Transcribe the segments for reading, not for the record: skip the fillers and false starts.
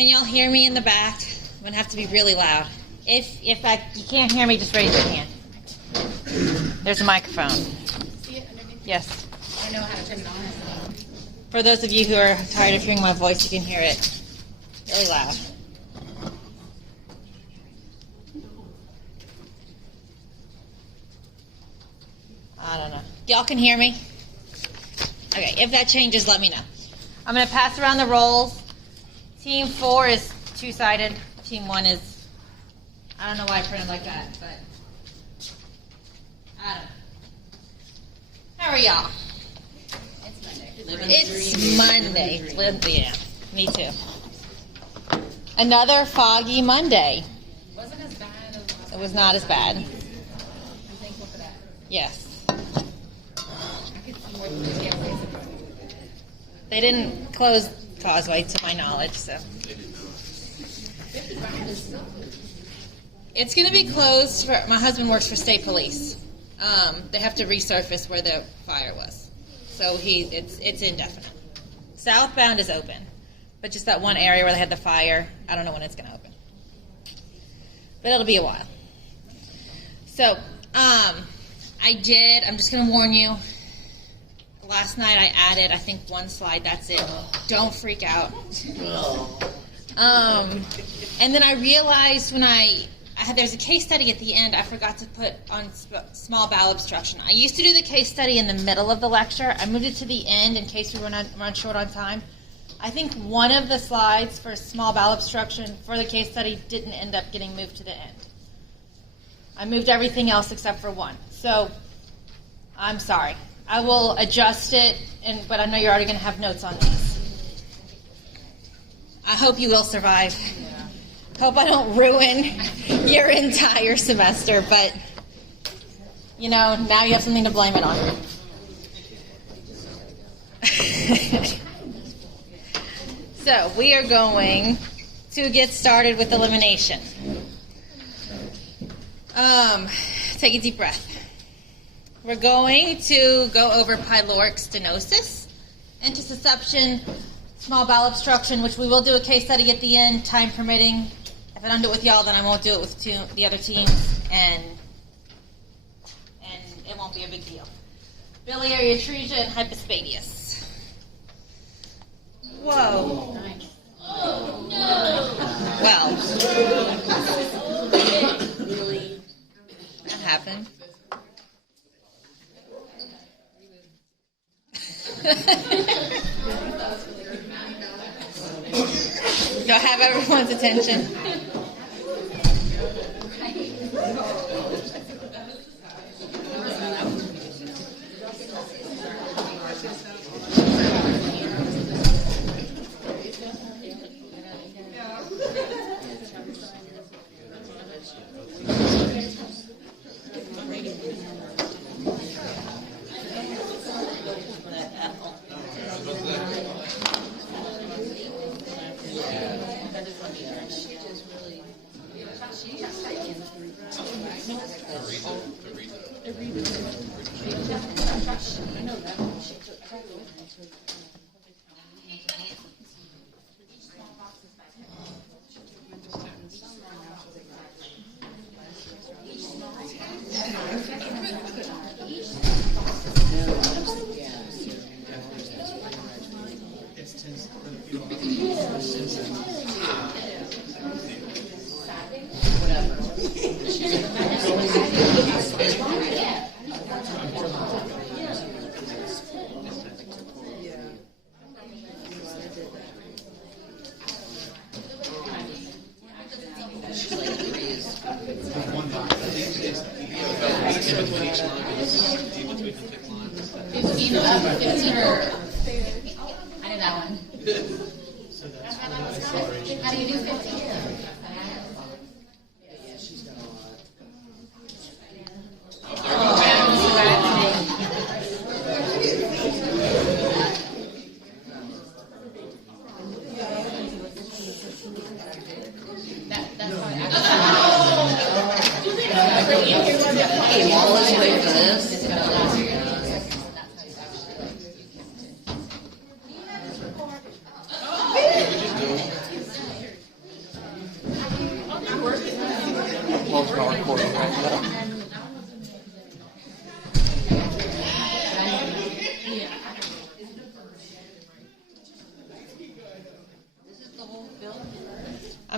Can y'all hear me in the back? I'm gonna have to be really loud. If you can't hear me, just raise your hand. There's a microphone. See it underneath? Yes. I know how to turn it on. For those of you who are tired of hearing my voice, you can hear it really loud. I don't know. Y'all can hear me? Okay, if that changes, let me know. I'm going to pass around the roles. Team 4 is two-sided. Team 1 is, I don't know why I printed like that, but I don't know. How are y'all? It's Monday. Yeah, me too. Another foggy Monday. Wasn't as bad as last It was not as bad. I'm thankful for that. Yes. I could see more than the cameras. They didn't close Causeway to my knowledge, so. It's going to be closed for, my husband works for state police. They have to resurface where the fire was. So it's indefinite. Southbound is open, but just that one area where they had the fire, I don't know when it's going to open. But it'll be a while. So, I'm just going to warn you, last night I added, I think, one slide, that's it. Don't freak out. And then I realized when there's a case study at the end I forgot to put on small bowel obstruction. I used to do the case study in the middle of the lecture. I moved it to the end in case we run short on time. I think one of the slides for small bowel obstruction for the case study didn't end up getting moved to the end. I moved everything else except for one. So I'm sorry. I will adjust it, but I know you're already going to have notes on these. I hope you will survive. Hope I don't ruin your entire semester, but, now you have something to blame it on. So, we are going to get started with elimination. Take a deep breath. We're going to go over pyloric stenosis, intussusception, small bowel obstruction, which we will do a case study at the end, time permitting. If I don't do it with y'all, then I won't do it with the other teams, and it won't be a big deal. Biliary atresia and hypospadias. Whoa. Nice. Oh, no. Well, that happened. Do I have everyone's attention?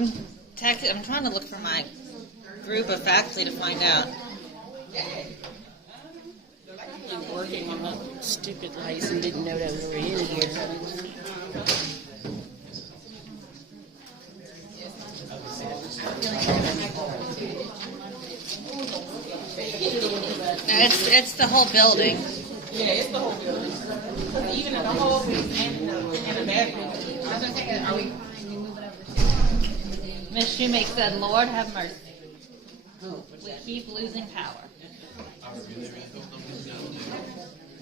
I'm trying to look for my group of faculty to find out. I'm working on the stupid lights and didn't know that we were in here. No, it's the whole building. Yeah, it's the whole building. Even in the whole and in the bathroom. I was gonna say, are we moving over to? Miss Shoemake said, "Lord have mercy. We keep losing power."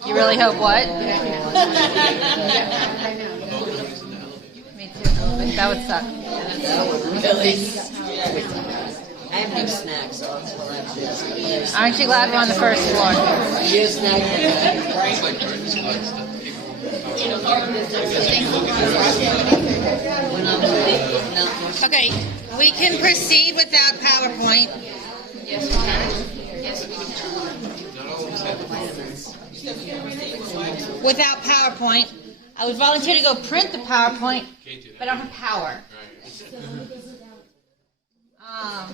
You really hope what? Me too. That would suck. I have no snacks, so I'll have this. Aren't you glad we're on the first floor? You snack. Okay, we can proceed without PowerPoint. Yes, we can. Yes, we can. Without PowerPoint. I would volunteer to go print the PowerPoint, but I don't have power. I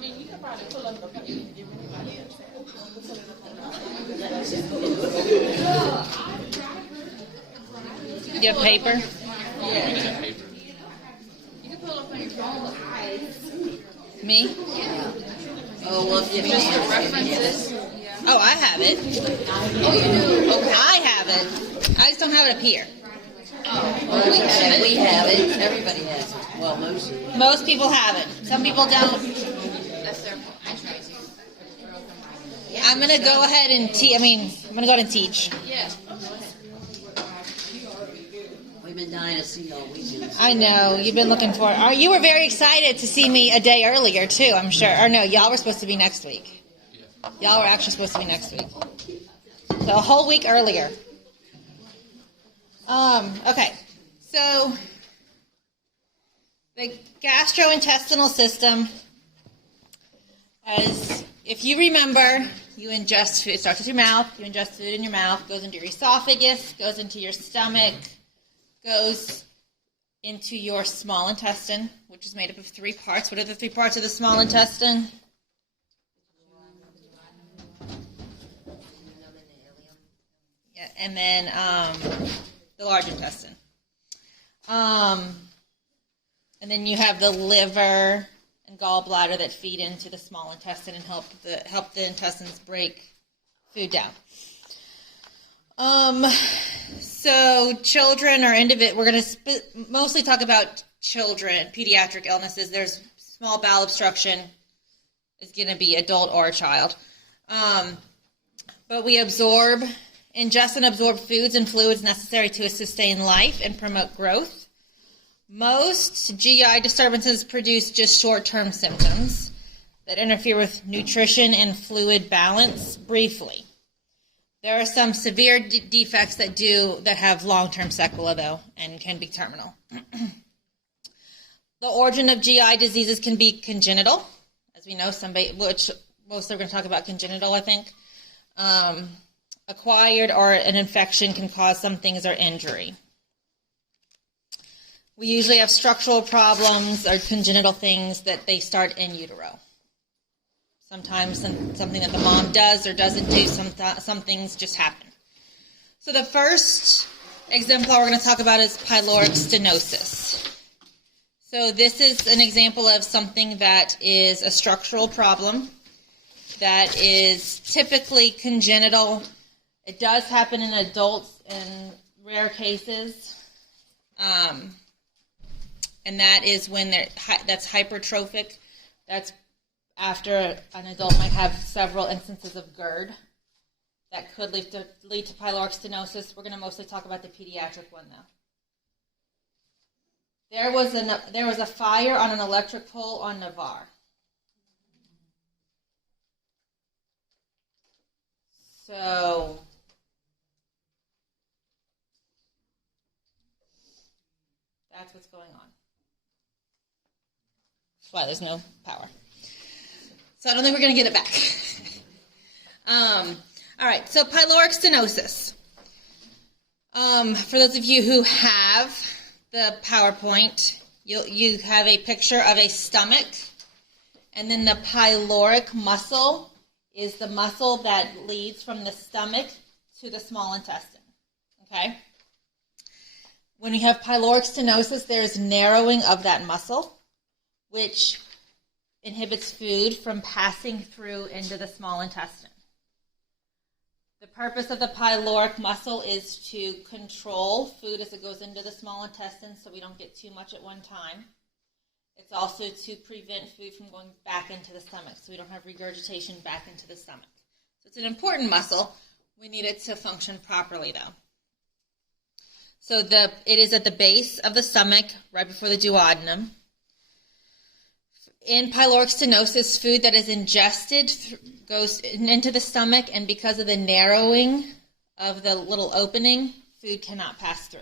mean, you could probably pull up the picture and give anybody else. You have paper? Yeah. You can pull up on your phone with eyes. Me? Oh, well, if you Just the references. Oh, I have it. Oh, you do? Okay. I have it. I just don't have it up here. Well, we have it. Everybody has it. Well, most of them. Most people have it. Some people don't. That's their fault. I tried to. I'm gonna go ahead and I'm gonna go ahead and teach. Yeah. We've been dying to see all weekend. I know you've been looking for it. You were very excited to see me a day earlier too. I'm sure. Or no, y'all were supposed to be next week. Y'all were actually supposed to be next week. So a whole week earlier. Okay. So the gastrointestinal system, as if you remember, you ingest food. It starts with your mouth. You ingest food in your mouth. Goes into your esophagus. Goes into your stomach. Goes into your small intestine, which is made up of 3 parts. What are the 3 parts of the small intestine? Yeah, and then the large intestine. And then you have the liver and gallbladder that feed into the small intestine and help the intestines break food down. So children or we're going to mostly talk about children, pediatric illnesses. There's small bowel obstruction is going to be adult or a child. But we ingest and absorb foods and fluids necessary to sustain life and promote growth. Most GI disturbances produce just short-term symptoms that interfere with nutrition and fluid balance briefly. There are some severe defects that have long-term sequelae, though, and can be terminal. The origin of GI diseases can be congenital, as we know, which mostly we're going to talk about congenital, I think. Acquired or an infection can cause some things or injury. We usually have structural problems or congenital things that they start in utero. Sometimes something that the mom does or doesn't do, some things just happen. So the first exemplar we're going to talk about is pyloric stenosis. So this is an example of something that is a structural problem that is typically congenital. It does happen in adults in rare cases. And that is when that's hypertrophic. That's after an adult might have several instances of GERD that could lead to pyloric stenosis. We're going to mostly talk about the pediatric one now. There was a fire on an electric pole on Navarre. So that's what's going on. That's why there's no power. So I don't think we're going to get it back. All right, so pyloric stenosis. For those of you who have the PowerPoint, you have a picture of a stomach, and then the pyloric muscle is the muscle that leads from the stomach to the small intestine, okay? When you have pyloric stenosis, there's narrowing of that muscle, which inhibits food from passing through into the small intestine. The purpose of the pyloric muscle is to control food as it goes into the small intestine so we don't get too much at one time. It's also to prevent food from going back into the stomach so we don't have regurgitation back into the stomach. So it's an important muscle. We need it to function properly though. So it is at the base of the stomach, right before the duodenum. In pyloric stenosis, food that is ingested goes into the stomach, and because of the narrowing of the little opening, food cannot pass through.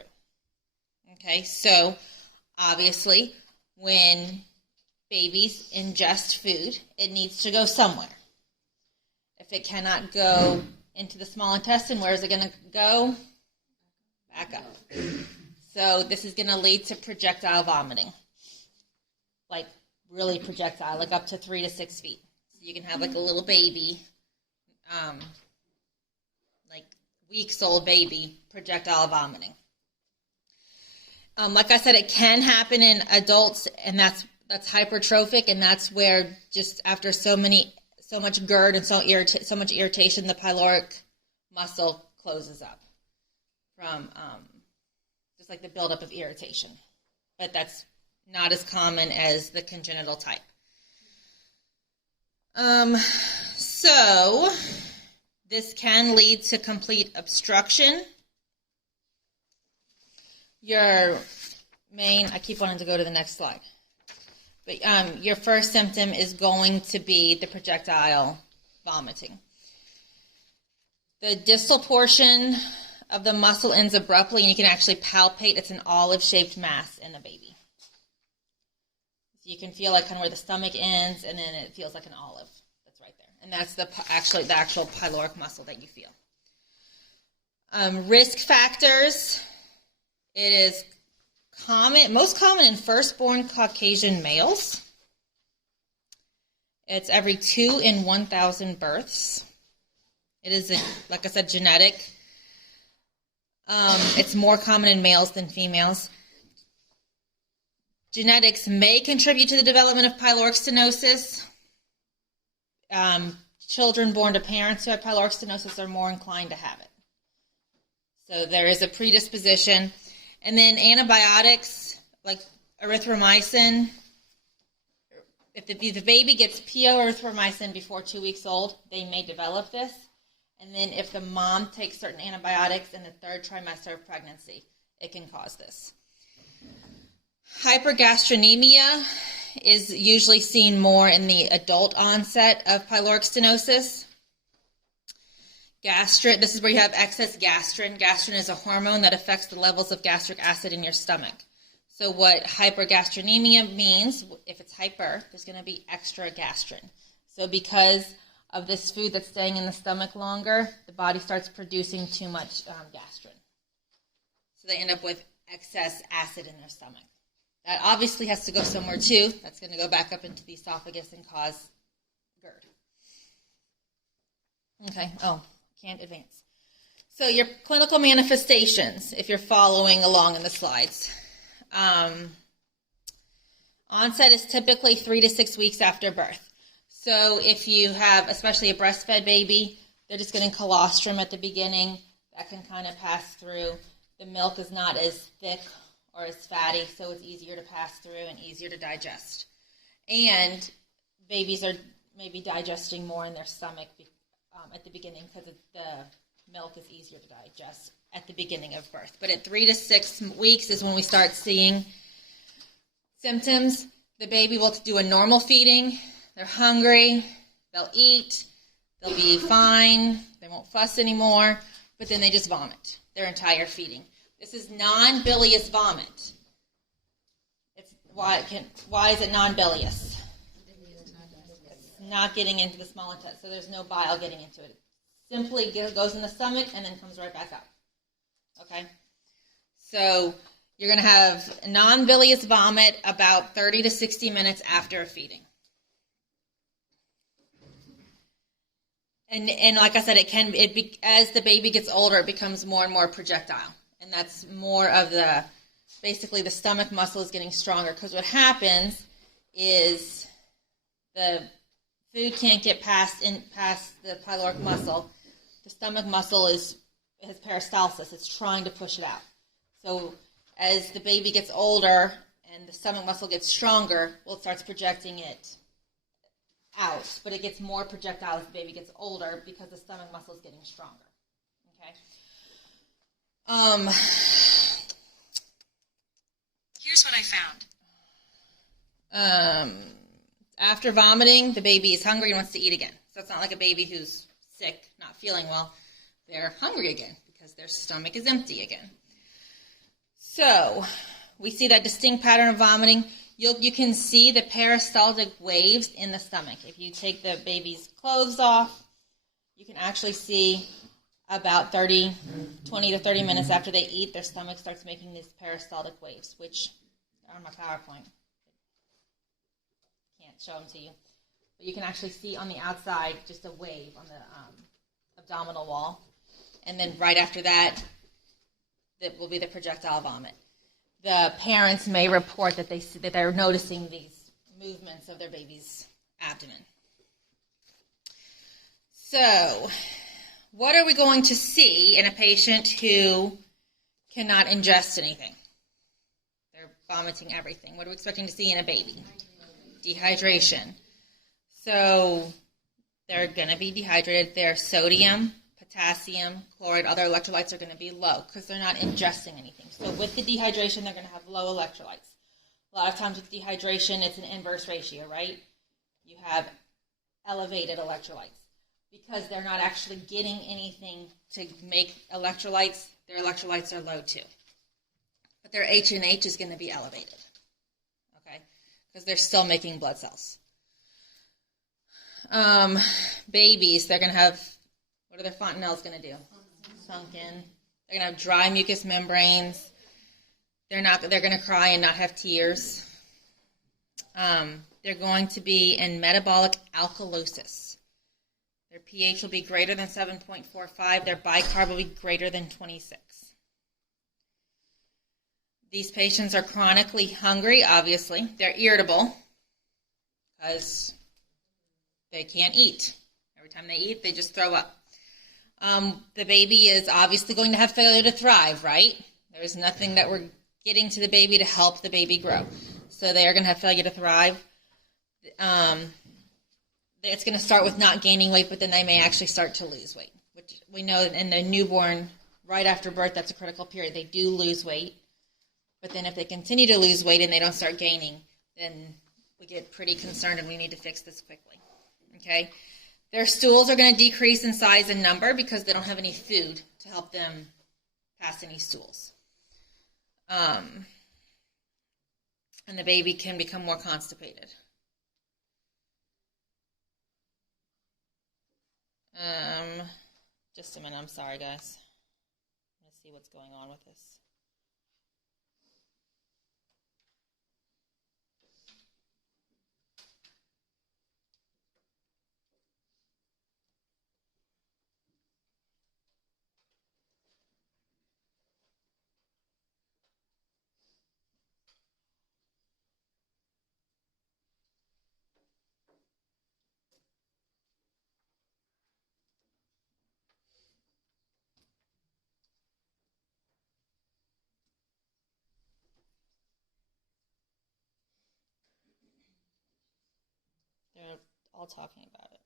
Okay, so obviously, when babies ingest food, it needs to go somewhere. If it cannot go into the small intestine, where is it going to go? Back up. So this is going to lead to projectile vomiting. Like really projectile, like up to 3 to 6 feet. So you can have like a little baby, like weeks old baby, projectile vomiting. Like I said, it can happen in adults, and that's hypertrophic, and that's where just after so much GERD and so much irritation, the pyloric muscle closes up from just like the buildup of irritation. But that's not as common as the congenital type. So this can lead to complete obstruction. I keep wanting to go to the next slide. But your first symptom is going to be the projectile vomiting. The distal portion of the muscle ends abruptly, and you can actually palpate. It's an olive-shaped mass in the baby. So you can feel like kind of where the stomach ends, and then it feels like an olive. That's right there. And that's the actual pyloric muscle that you feel. Risk factors. It is most common in firstborn Caucasian males. It's every 2 in 1,000 births. It is, like I said, genetic. It's more common in males than females. Genetics may contribute to the development of pyloric stenosis. Children born to parents who have pyloric stenosis are more inclined to have it. So there is a predisposition. And then antibiotics, like erythromycin. If the baby gets PO erythromycin before 2 weeks old, they may develop this. And then if the mom takes certain antibiotics in the 3rd trimester of pregnancy, it can cause this. Hypergastrinemia is usually seen more in the adult onset of pyloric stenosis. This is where you have excess gastrin. Gastrin is a hormone that affects the levels of gastric acid in your stomach. So what hypergastrinemia means, if it's hyper, there's going to be extra gastrin. So because of this food that's staying in the stomach longer, the body starts producing too much gastrin. So they end up with excess acid in their stomach. That obviously has to go somewhere too. That's going to go back up into the esophagus and cause GERD. Okay, can't advance. So your clinical manifestations, if you're following along in the slides. Onset is typically 3 to 6 weeks after birth. So if you have, especially a breastfed baby, they're just getting colostrum at the beginning. That can kind of pass through. The milk is not as thick or as fatty, so it's easier to pass through and easier to digest. And babies are maybe digesting more in their stomach at the beginning because the milk is easier to digest at the beginning of birth. But at 3 to 6 weeks is when we start seeing symptoms. The baby will do a normal feeding. They're hungry. They'll eat. They'll be fine. They won't fuss anymore. But then they just vomit their entire feeding. This is non-bilious vomit. Why is it non-bilious? It's not getting into the small intestine, so there's no bile getting into it. It's simply goes in the stomach and then comes right back up. Okay? So you're going to have non-bilious vomit about 30 to 60 minutes after feeding. And like I said, as the baby gets older, it becomes more and more projectile. And that's more of basically the stomach muscle is getting stronger. Because what happens is the food can't get past the pyloric muscle. The stomach muscle has peristalsis. It's trying to push it out. So as the baby gets older and the stomach muscle gets stronger, well, it starts projecting it out, but it gets more projectile as the baby gets older because the stomach muscle is getting stronger. Okay. Here's what I found. After vomiting, the baby is hungry and wants to eat again. So it's not like a baby who's sick, not feeling well. They're hungry again because their stomach is empty again. So we see that distinct pattern of vomiting. You can see the peristaltic waves in the stomach. If you take the baby's clothes off, you can actually see about 20 to 30 minutes after they eat, their stomach starts making these peristaltic waves, which are on my PowerPoint. Can't show them to you. But you can actually see on the outside just a wave on the abdominal wall. And then right after that will be the projectile vomit. The parents may report that they're noticing these movements of their baby's abdomen. So, what are we going to see in a patient who cannot ingest anything? They're vomiting everything. What are we expecting to see in a baby? Dehydration. So, they're going to be dehydrated. Their sodium, potassium, chloride, other electrolytes are going to be low because they're not ingesting anything. So with the dehydration, they're going to have low electrolytes. A lot of times with dehydration, it's an inverse ratio, right? You have elevated electrolytes because they're not actually getting anything to make electrolytes. Their electrolytes are low too. But their H&H is going to be elevated, okay? Because they're still making blood cells. Babies, they're going to have, what are their fontanelles going to do? Sunken. They're going to have dry mucous membranes. They're going to cry and not have tears. They're going to be in metabolic alkalosis. Their pH will be greater than 7.45. Their bicarb will be greater than 26. These patients are chronically hungry, obviously. They're irritable because they can't eat. Every time they eat, they just throw up. The baby is obviously going to have failure to thrive, right? There's nothing that we're getting to the baby to help the baby grow. So they are going to have failure to thrive. It's going to start with not gaining weight, but then they may actually start to lose weight, which we know in the newborn, right after birth, that's a critical period. They do lose weight. But then if they continue to lose weight and they don't start gaining, then we get pretty concerned and we need to fix this quickly. Okay? Their stools are going to decrease in size and number because they don't have any food to help them pass any stools. And the baby can become more constipated. Just a minute, I'm sorry, guys. Let's see what's going on with this. They're all talking about it.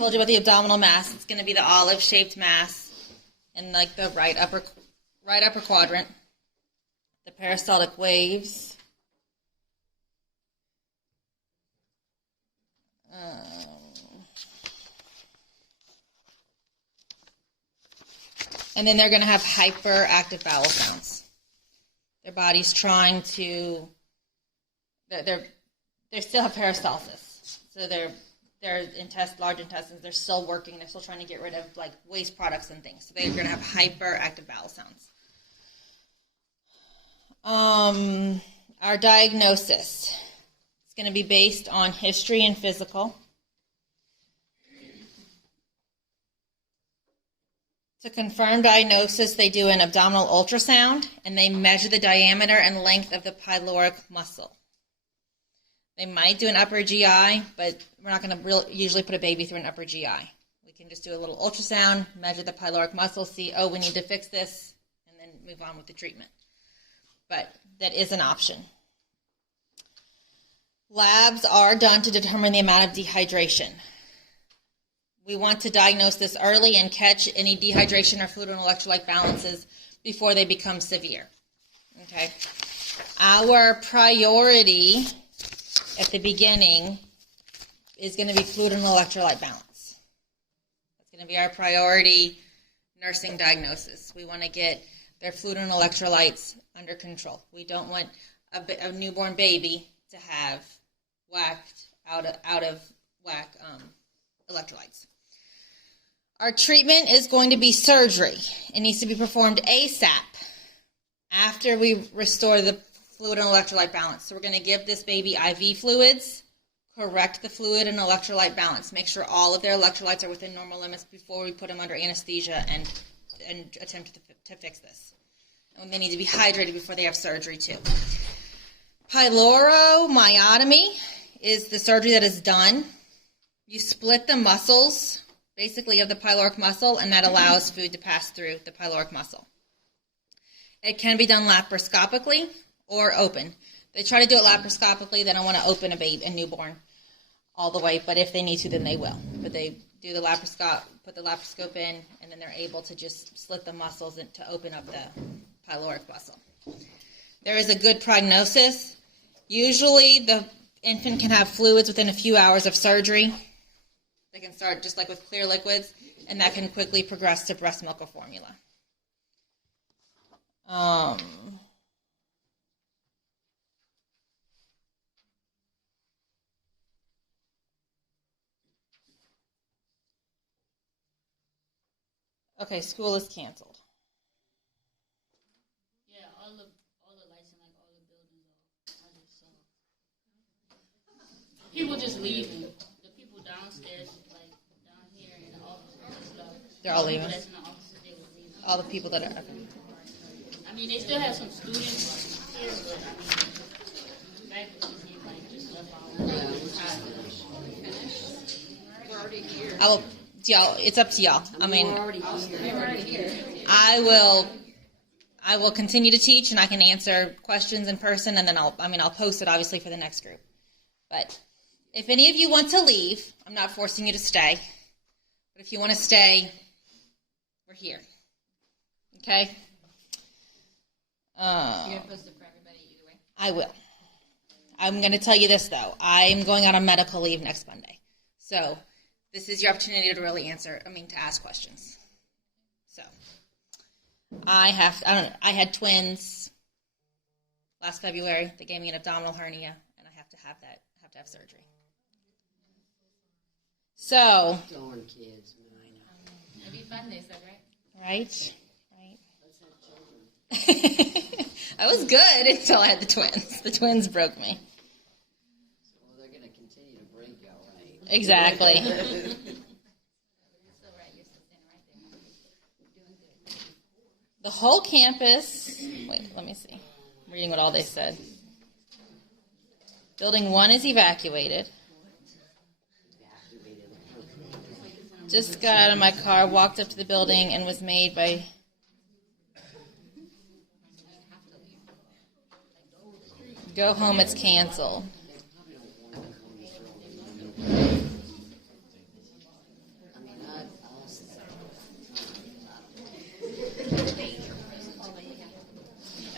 told you about the abdominal mass. It's going to be the olive-shaped mass in like the right upper quadrant. The peristaltic waves. And then they're going to have hyperactive bowel sounds. Their body's trying to. They still have peristalsis, so their large intestines, they're still working. They're still trying to get rid of like waste products and things. So they're going to have hyperactive bowel sounds. Our diagnosis is going to be based on history and physical. To confirm diagnosis, they do an abdominal ultrasound, and they measure the diameter and length of the pyloric muscle. They might do an upper GI, but we're not going to usually put a baby through an upper GI. We can just do a little ultrasound, measure the pyloric muscle, see, oh, we need to fix this, and then move on with the treatment. But that is an option. Labs are done to determine the amount of dehydration. We want to diagnose this early and catch any dehydration or fluid and electrolyte balances before they become severe. Okay. Our priority at the beginning is going to be fluid and electrolyte balance. That's going to be our priority nursing diagnosis. We want to get their fluid and electrolytes under control. We don't want a newborn baby to have whacked out of whack electrolytes. Our treatment is going to be surgery. It needs to be performed ASAP after we restore the fluid and electrolyte balance. So we're going to give this baby IV fluids, correct the fluid and electrolyte balance, make sure all of their electrolytes are within normal limits before we put them under anesthesia and attempt to fix this. And they need to be hydrated before they have surgery too. Pyloromyotomy is the surgery that is done. You split the muscles, basically, of the pyloric muscle, and that allows food to pass through the pyloric muscle. It can be done laparoscopically or open. They try to do it laparoscopically. They don't want to open a newborn all the way, but if they need to, then they will. But they do the laparoscope, put the laparoscope in, and then they're able to just split the muscles and to open up the pyloric muscle. There is a good prognosis. Usually, the infant can have fluids within a few hours of surgery. They can start just like with clear liquids, and that can quickly progress to breast milk or formula. Okay, school is canceled. Yeah, all the lights in like all the buildings are just people just leaving. The people downstairs, like down here in the office and stuff. They're all leaving. That's in the offices, they was leaving. All the people that are. Okay. I mean, they still have some students here, but I mean, faculty seem like just left out. We're already here. I will. Y'all, it's up to y'all. I mean, We're already here. I will continue to teach, and I can answer questions in person, and then I'll post it obviously for the next group. But if any of you want to leave, I'm not forcing you to stay. But if you want to stay, we're here. Okay? You're going to post it for everybody either way? I will. I'm going to tell you this, though. I'm going out on medical leave next Monday. So this is your opportunity to really to ask questions. So I had twins last February. They gave me an abdominal hernia, and I have to have surgery. So. Darn kids, man, I know. It'll be fun, they said, right? Right. I was good until I had the twins. The twins broke me. Well, they're going to continue to break y'all, right? Exactly. You're still right. You're still standing right there. You're doing good. The whole campus. Wait, let me see. I'm reading what all they said. Building 1 is evacuated. Just got out of my car, walked up to the building, and was made by. Go home, it's canceled.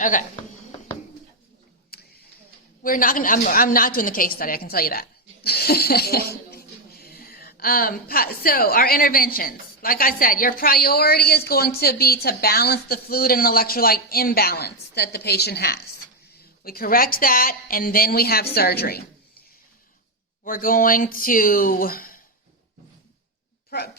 Okay. We're not going to, I'm not doing the case study, I can tell you that. So our interventions, like I said, your priority is going to be to balance the fluid and electrolyte imbalance that the patient has. We correct that, and then we have surgery. We're going to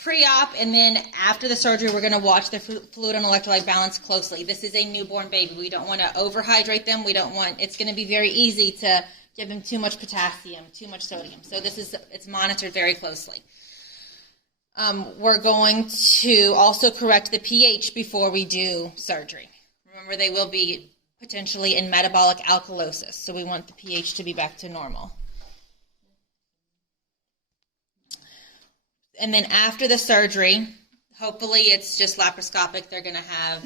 pre-op, and then after the surgery, we're going to watch the fluid and electrolyte balance closely. This is a newborn baby. We don't want to overhydrate them. It's going to be very easy to give them too much potassium, too much sodium. So it's monitored very closely. We're going to also correct the pH before we do surgery. Remember, they will be potentially in metabolic alkalosis, so we want the pH to be back to normal. And then after the surgery, hopefully it's just laparoscopic. They're going to have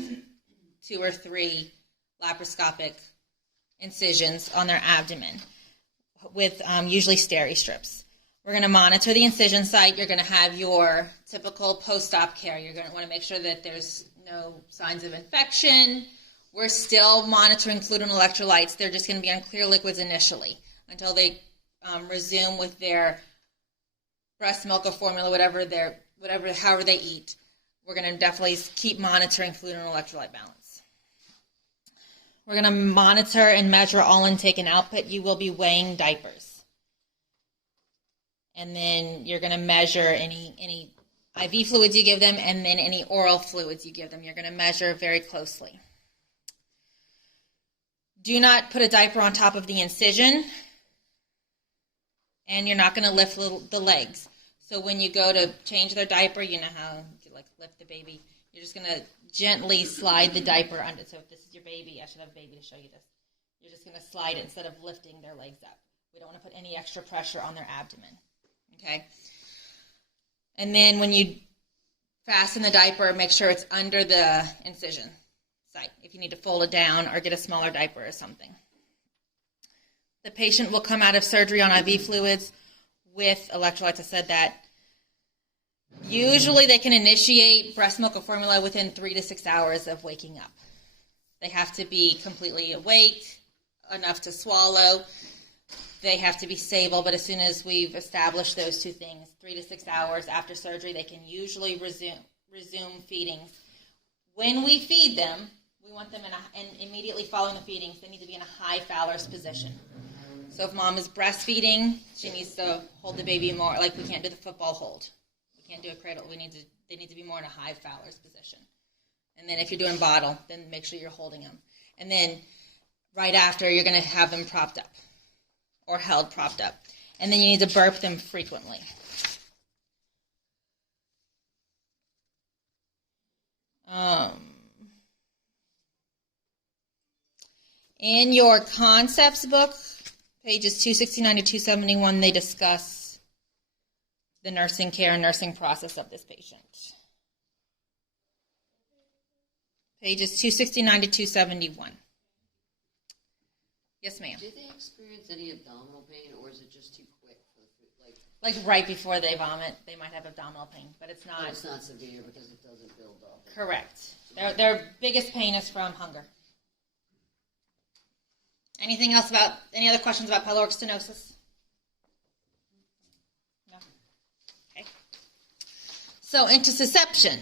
2 or 3 laparoscopic incisions on their abdomen with usually steri strips. We're going to monitor the incision site. You're going to have your typical post-op care. You're going to want to make sure that there's no signs of infection. We're still monitoring fluid and electrolytes. They're just going to be on clear liquids initially until they resume with their breast milk or formula, however they eat. We're going to definitely keep monitoring fluid and electrolyte balance. We're going to monitor and measure all intake and output. You will be weighing diapers. And then you're going to measure any IV fluids you give them, and then any oral fluids you give them. You're going to measure very closely. Do not put a diaper on top of the incision, and you're not going to lift the legs. So when you go to change their diaper, you know how you lift the baby. You're just going to gently slide the diaper under. So if this is your baby, I should have a baby to show you this. You're just going to slide it instead of lifting their legs up. We don't want to put any extra pressure on their abdomen. Okay? And then when you fasten the diaper, make sure it's under the incision site. If you need to fold it down or get a smaller diaper or something. The patient will come out of surgery on IV fluids with electrolytes. I said that. Usually they can initiate breast milk or formula within 3 to 6 hours of waking up. They have to be completely awake, enough to swallow. They have to be stable, but as soon as we've established those 2 things, 3 to 6 hours after surgery, they can usually resume feeding. When we feed them, we want them and immediately following the feedings, they need to be in a high Fowler's position. So if mom is breastfeeding, she needs to hold the baby more, like we can't do the football hold. We can't do a cradle. They need to be more in a high Fowler's position. And then if you're doing bottle, then make sure you're holding them. And then right after, you're going to have them propped up or held propped up. And then you need to burp them frequently. In your concepts book, pages 269 to 271, they discuss the nursing care and nursing process of this patient. Pages 269 to 271. Yes, ma'am. Do they experience any abdominal pain, or is it just too quick for the food? Like right before they vomit, they might have abdominal pain, but it's not. It's not severe because it doesn't build up. Correct. Their biggest pain is from hunger. Any other questions about pyloric stenosis? No? Okay. So intussusception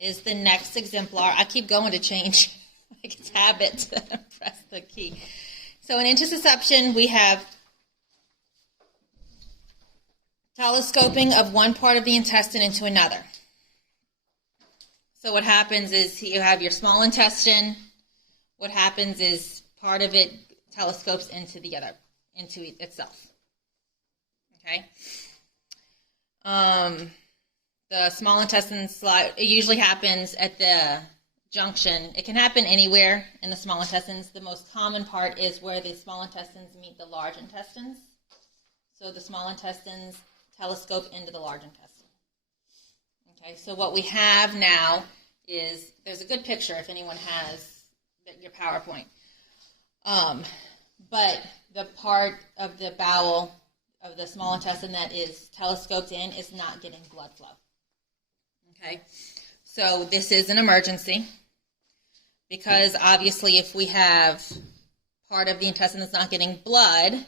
is the next exemplar. I keep going to change, like it's habit to press the key. So in intussusception, we have telescoping of one part of the intestine into another. So what happens is you have your small intestine. What happens is part of it telescopes into itself. Okay. The small intestine slide. It usually happens at the junction. It can happen anywhere in the small intestines. The most common part is where the small intestines meet the large intestines. So the small intestines telescope into the large intestine. Okay, so what we have now is, there's a good picture if anyone has your PowerPoint. But the part of the bowel of the small intestine that is telescoped in is not getting blood flow. Okay, so this is an emergency. because obviously if we have part of the intestine that's not getting blood,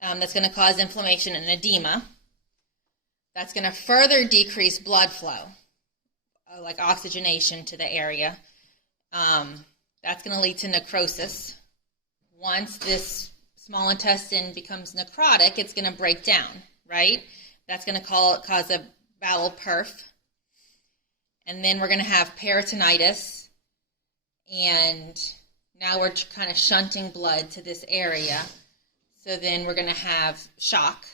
that's going to cause inflammation and edema. That's going to further decrease blood flow, like oxygenation to the area. That's going to lead to necrosis. Once this small intestine becomes necrotic, it's going to break down, right? That's going to cause a bowel perf. And then we're going to have peritonitis. And now we're kind of shunting blood to this area. So then we're going to have shock.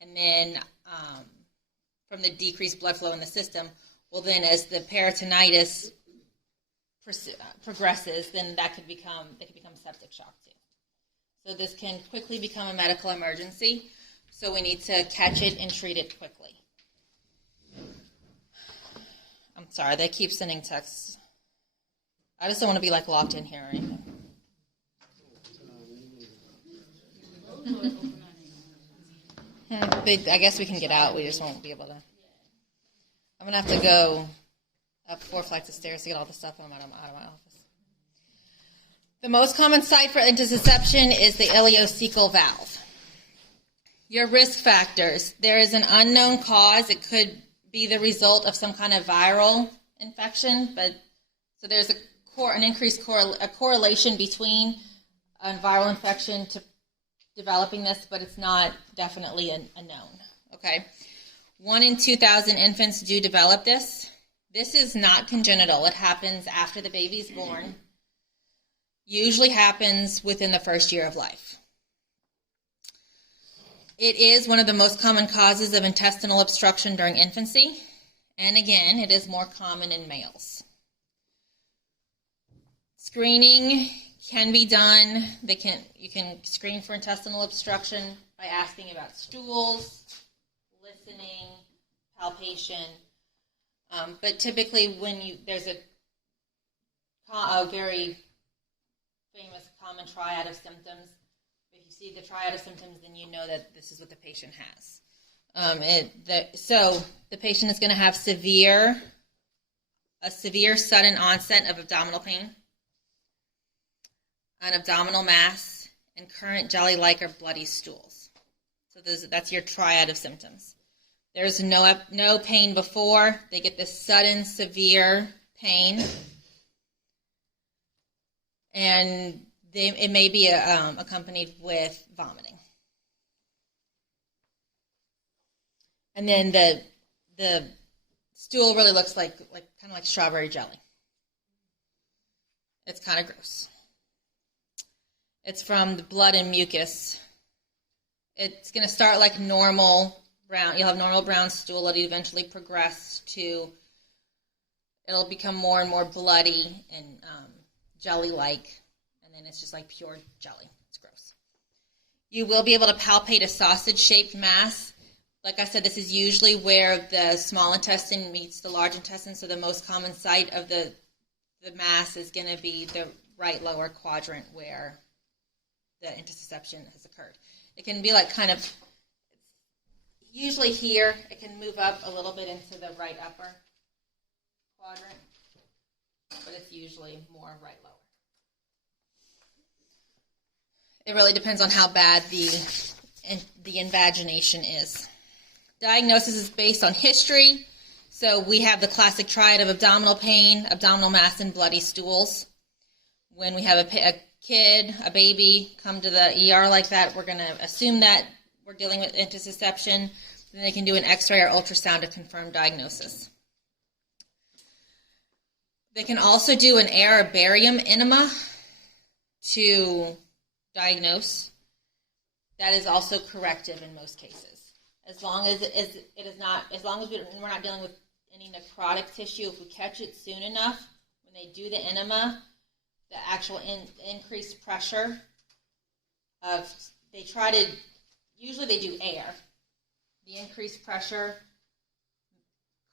And then from the decreased blood flow in the system, well then as the peritonitis progresses, then that could become septic shock too. So this can quickly become a medical emergency. So we need to catch it and treat it quickly. I'm sorry, they keep sending texts. I just don't want to be like locked in here or anything. I guess we can get out. We just won't be able to. I'm going to have to go up 4 flights of stairs to get all the stuff out of my office. The most common site for intussusception is the ileocecal valve. Your risk factors. There is an unknown cause. It could be the result of some kind of viral infection, but so there's an increased correlation between a viral infection to developing this, but it's not definitely a known. Okay, 1 in 2,000 infants do develop this. This is not congenital. It happens after the baby's born. Usually happens within the first year of life. It is one of the most common causes of intestinal obstruction during infancy, and again, it is more common in males. Screening can be done. You can screen for intestinal obstruction by asking about stools, listening, palpation. But typically, there's a very famous common triad of symptoms. If you see the triad of symptoms, then you know that this is what the patient has. So the patient is going to have a severe sudden onset of abdominal pain, an abdominal mass, and current jelly-like or bloody stools. So that's your triad of symptoms. There's no pain before. They get this sudden, severe pain. And it may be accompanied with vomiting. And then the stool really looks like kind of like strawberry jelly. It's kind of gross. It's from the blood and mucus. It's going to start like normal brown. You'll have normal brown stool. It'll eventually progress to, it'll become more and more bloody and jelly-like. And then it's just like pure jelly. It's gross. You will be able to palpate a sausage-shaped mass. Like I said, this is usually where the small intestine meets the large intestine. So the most common site of the mass is going to be the right lower quadrant where the intussusception has occurred. It can be like kind of, usually here, it can move up a little bit into the right upper quadrant, but it's usually more right lower. It really depends on how bad the invagination is. Diagnosis is based on history. So we have the classic triad of abdominal pain, abdominal mass, and bloody stools. When we have a kid, a baby, come to the ER like that, we're going to assume that we're dealing with intussusception. Then they can do an X-ray or ultrasound to confirm diagnosis. They can also do an air or barium enema to diagnose. That is also corrective in most cases. As long as we're not dealing with any necrotic tissue, if we catch it soon enough, when they do the enema, the actual increased pressure usually they do air. The increased pressure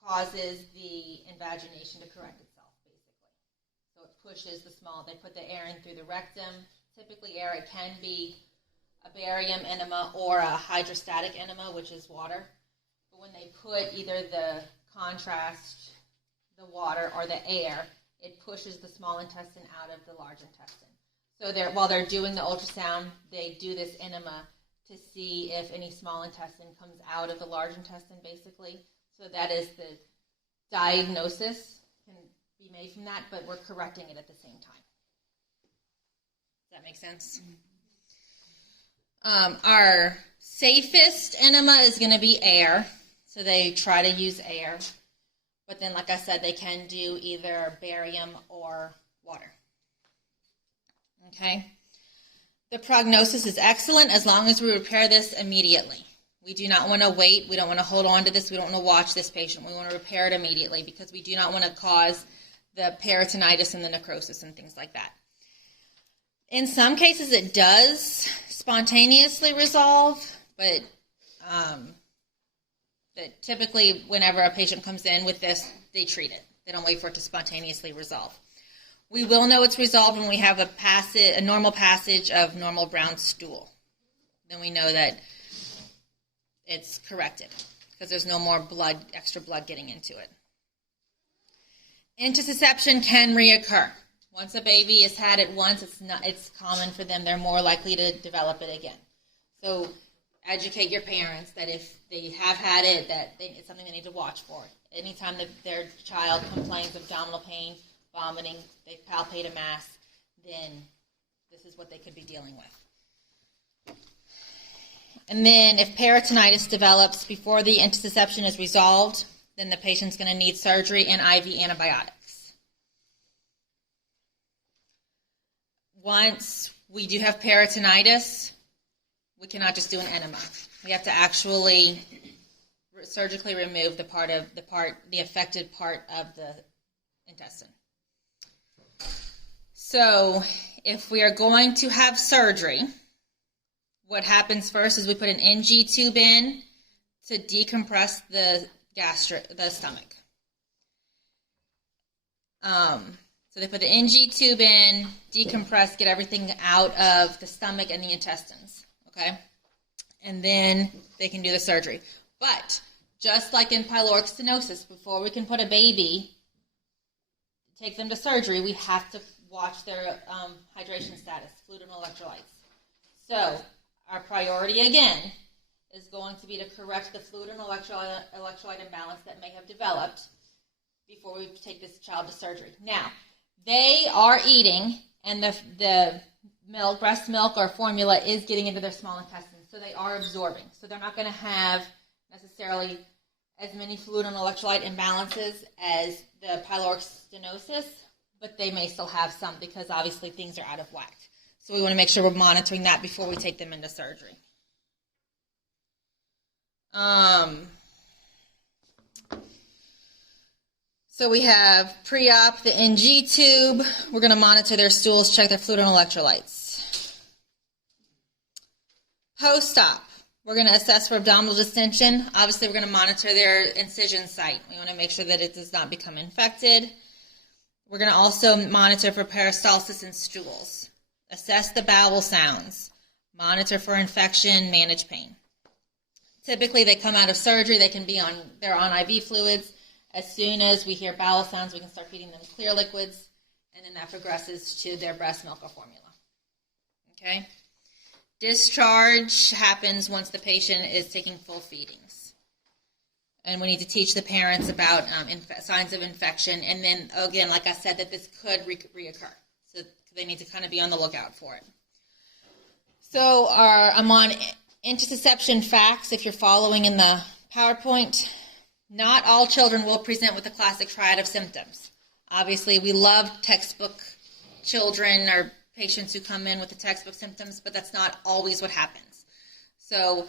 causes the invagination to correct itself, basically. So it pushes they put the air in through the rectum. Typically it can be a barium enema or a hydrostatic enema, which is water. But when they put either the contrast, the water, or the air, it pushes the small intestine out of the large intestine. So while they're doing the ultrasound, they do this enema to see if any small intestine comes out of the large intestine, basically. So that is the diagnosis can be made from that, but we're correcting it at the same time. Does that make sense? Our safest enema is going to be air. So they try to use air. But then, like I said, they can do either barium or water. Okay? The prognosis is excellent as long as we repair this immediately. We do not want to wait. We don't want to hold on to this. We don't want to watch this patient. We want to repair it immediately because we do not want to cause the peritonitis and the necrosis and things like that. In some cases, it does spontaneously resolve, but typically whenever a patient comes in with this, they treat it. They don't wait for it to spontaneously resolve. We will know it's resolved when we have a normal passage of normal brown stool. Then we know that it's corrected because there's no more extra blood getting into it. Intussusception can reoccur. Once a baby has had it once, it's common for them. They're more likely to develop it again. So educate your parents that if they have had it, it's something they need to watch for. Anytime that their child complains of abdominal pain, vomiting, they palpate a mass, then this is what they could be dealing with. And then if peritonitis develops before the intussusception is resolved, then the patient's going to need surgery and IV antibiotics. Once we do have peritonitis, we cannot just do an enema. We have to actually surgically remove the affected part of the intestine. So if we are going to have surgery, what happens first is we put an NG tube in to decompress the stomach. So they put the NG tube in, decompress, get everything out of the stomach and the intestines, okay? And then they can do the surgery. But just like in pyloric stenosis, before we can put a baby, take them to surgery, we have to watch their hydration status, fluid and electrolytes. So our priority again is going to be to correct the fluid and electrolyte imbalance that may have developed before we take this child to surgery. Now, they are eating, and the milk, breast milk or formula is getting into their small intestines, so they are absorbing. So they're not going to have necessarily as many fluid and electrolyte imbalances as the pyloric stenosis, but they may still have some because obviously things are out of whack. So we want to make sure we're monitoring that before we take them into surgery. So we have pre-op, the NG tube. We're going to monitor their stools, check their fluid and electrolytes. Post-op, we're going to assess for abdominal distension. Obviously, we're going to monitor their incision site. We want to make sure that it does not become infected. We're going to also monitor for peristalsis in stools. Assess the bowel sounds. Monitor for infection, manage pain. Typically, they come out of surgery. They're on IV fluids. As soon as we hear bowel sounds, we can start feeding them clear liquids, and then that progresses to their breast milk or formula. Okay? Discharge happens once the patient is taking full feedings. And we need to teach the parents about signs of infection. And then, again, like I said, that this could reoccur. So they need to kind of be on the lookout for it. So I'm on intussusception facts, if you're following in the PowerPoint. Not all children will present with the classic triad of symptoms. Obviously, we love textbook children or patients who come in with the textbook symptoms, but that's not always what happens. So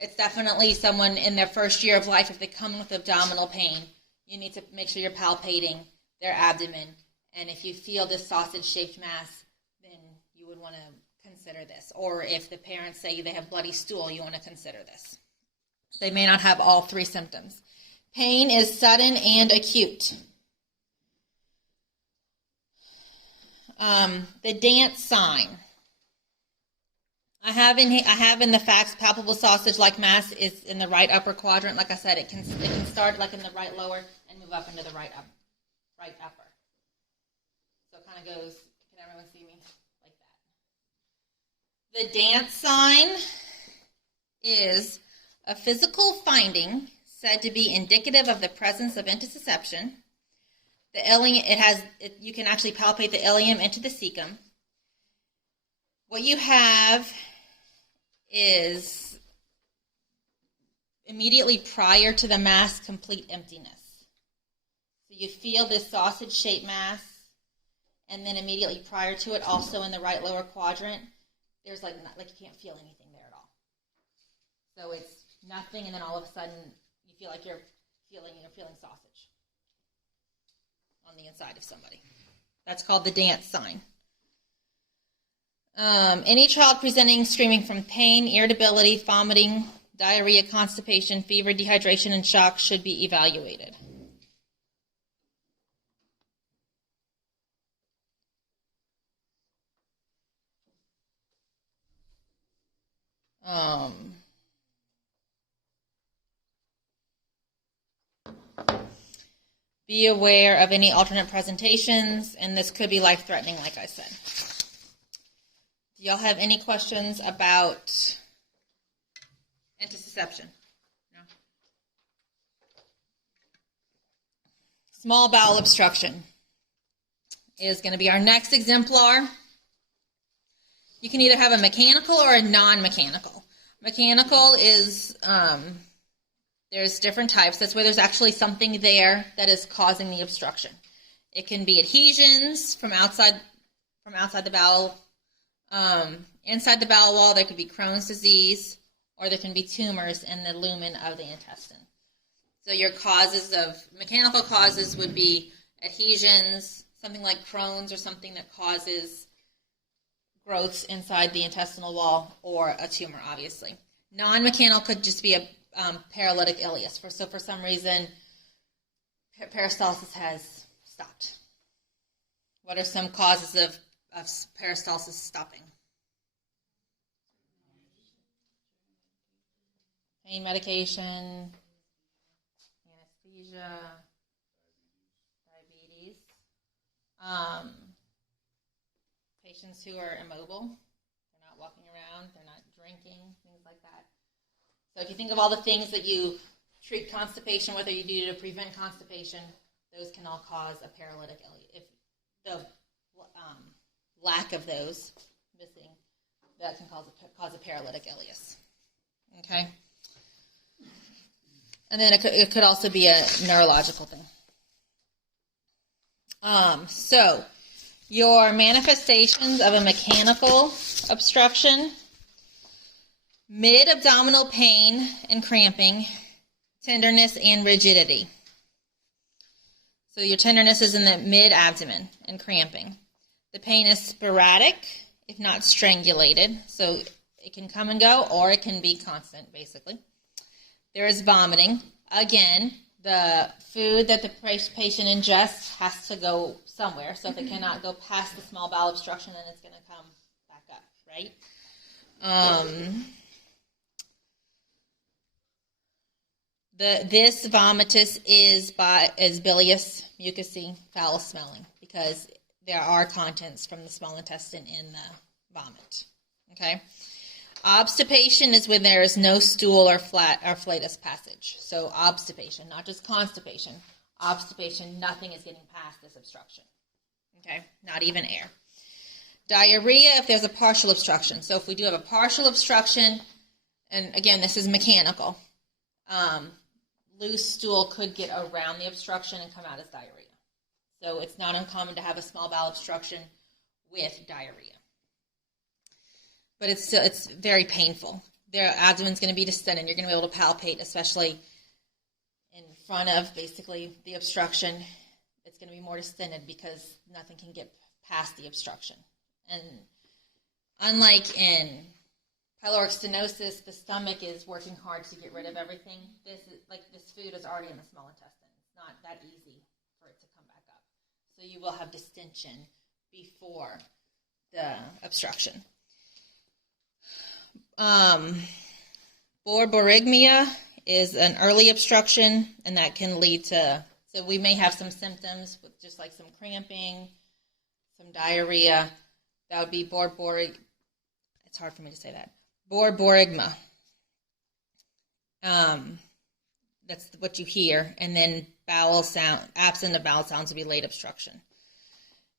it's definitely someone in their first year of life, if they come with abdominal pain, you need to make sure you're palpating their abdomen. And if you feel this sausage-shaped mass, then you would want to consider this. Or if the parents say they have bloody stool, you want to consider this. They may not have all three symptoms. Pain is sudden and acute. The dance sign. I have in the facts, palpable sausage-like mass is in the right upper quadrant. Like I said, it can start like in the right lower and move up into the right upper. kind of goes, can everyone see me? Like that. The dance sign is a physical finding said to be indicative of the presence of intussusception. The ileum, you can actually palpate the ileum into the cecum. What you have is immediately prior to the mass, complete emptiness. So you feel this sausage-shaped mass, and then immediately prior to it, also in the right lower quadrant, there's like you can't feel anything there at all. So it's nothing, and then all of a sudden you feel like you're feeling sausage on the inside of somebody. That's called the dance sign. Any child presenting screaming from pain, irritability, vomiting, diarrhea, constipation, fever, dehydration, and shock should be evaluated. Be aware of any alternate presentations, and this could be life-threatening, like I said. Do y'all have any questions about intussusception? No? Small bowel obstruction is going to be our next exemplar. You can either have a mechanical or a non-mechanical. Mechanical is, there's different types. That's where there's actually something there that is causing the obstruction. It can be adhesions from outside the bowel. Inside the bowel wall, there could be Crohn's disease, or there can be tumors in the lumen of the intestine. So your mechanical causes would be adhesions, something like Crohn's, or something that causes growths inside the intestinal wall, or a tumor, obviously. Non-mechanical could just be a paralytic ileus. So for some reason, peristalsis has stopped. What are some causes of peristalsis stopping? Pain medication, anesthesia, diabetes, patients who are immobile, they're not walking around, they're not drinking, things like that. So if you think of all the things that you treat constipation with or you do to prevent constipation, those can all cause a paralytic ileus. If the lack of those missing, that can cause a paralytic ileus. Okay? And then it could also be a neurological thing. So your manifestations of a mechanical obstruction: mid-abdominal pain and cramping, tenderness and rigidity. So your tenderness is in the mid-abdomen and cramping. The pain is sporadic, if not strangulated. So it can come and go, or it can be constant, basically. There is vomiting. Again, the food that the patient ingests has to go somewhere. So if it cannot go past the small bowel obstruction, then it's going to come back up, right? This vomitus is bilious, mucousy, foul smelling, because there are contents from the small intestine in the vomit. Okay. Obstipation is when there is no stool or flatus passage. So obstipation, not just constipation. Obstipation, nothing is getting past this obstruction. Okay, not even air. Diarrhea if there's a partial obstruction. So if we do have a partial obstruction, and again, this is mechanical, loose stool could get around the obstruction and come out as diarrhea. So it's not uncommon to have a small bowel obstruction with diarrhea. But it's very painful. Their abdomen's going to be distended. You're going to be able to palpate, especially in front of basically the obstruction. It's going to be more distended because nothing can get past the obstruction. And unlike in pyloric stenosis, the stomach is working hard to get rid of everything. This food is already in the small intestine. It's not that easy for it to come back up. So you will have distension before the obstruction. Borborygmia is an early obstruction, and that can lead to, so we may have some symptoms with just like some cramping, some diarrhea. That would be it's hard for me to say that. Borborygma. That's what you hear. And then bowel sound, absent of bowel sounds would be late obstruction.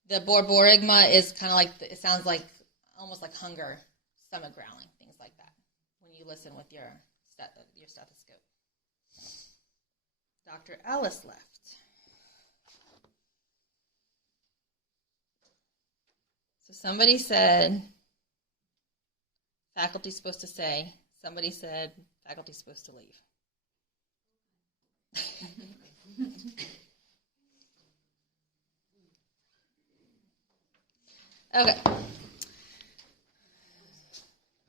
The borborygma is kind of like, it sounds like almost like hunger, stomach growling, things like that, when you listen with your stethoscope. Dr. Ellis left. So somebody said, faculty's supposed to say, somebody said, faculty's supposed to leave. Okay.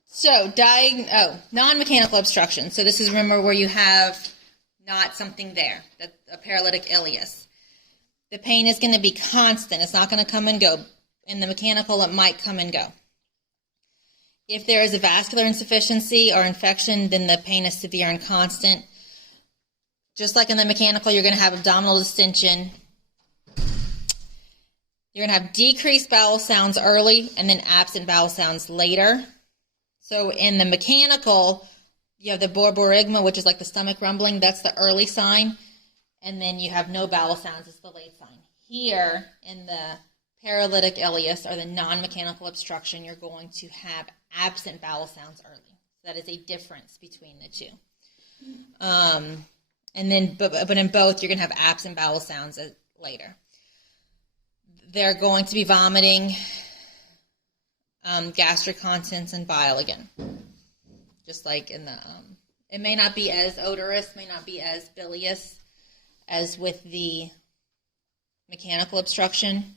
So, non-mechanical obstruction. So this is, remember, where you have not something there, a paralytic ileus. The pain is going to be constant. It's not going to come and go. In the mechanical, it might come and go. If there is a vascular insufficiency or infection, then the pain is severe and constant. Just like in the mechanical, you're going to have abdominal distension. You're going to have decreased bowel sounds early and then absent bowel sounds later. So in the mechanical, you have the borborygma, which is like the stomach rumbling. That's the early sign. And then you have no bowel sounds. It's the late sign. Here in the paralytic ileus or the non-mechanical obstruction, you're going to have absent bowel sounds early. So that is a difference between the two. And then, but in both, you're going to have absent bowel sounds later. They're going to be vomiting, gastric contents, and bile again. Just like in the, it may not be as odorous, may not be as bilious as with the mechanical obstruction,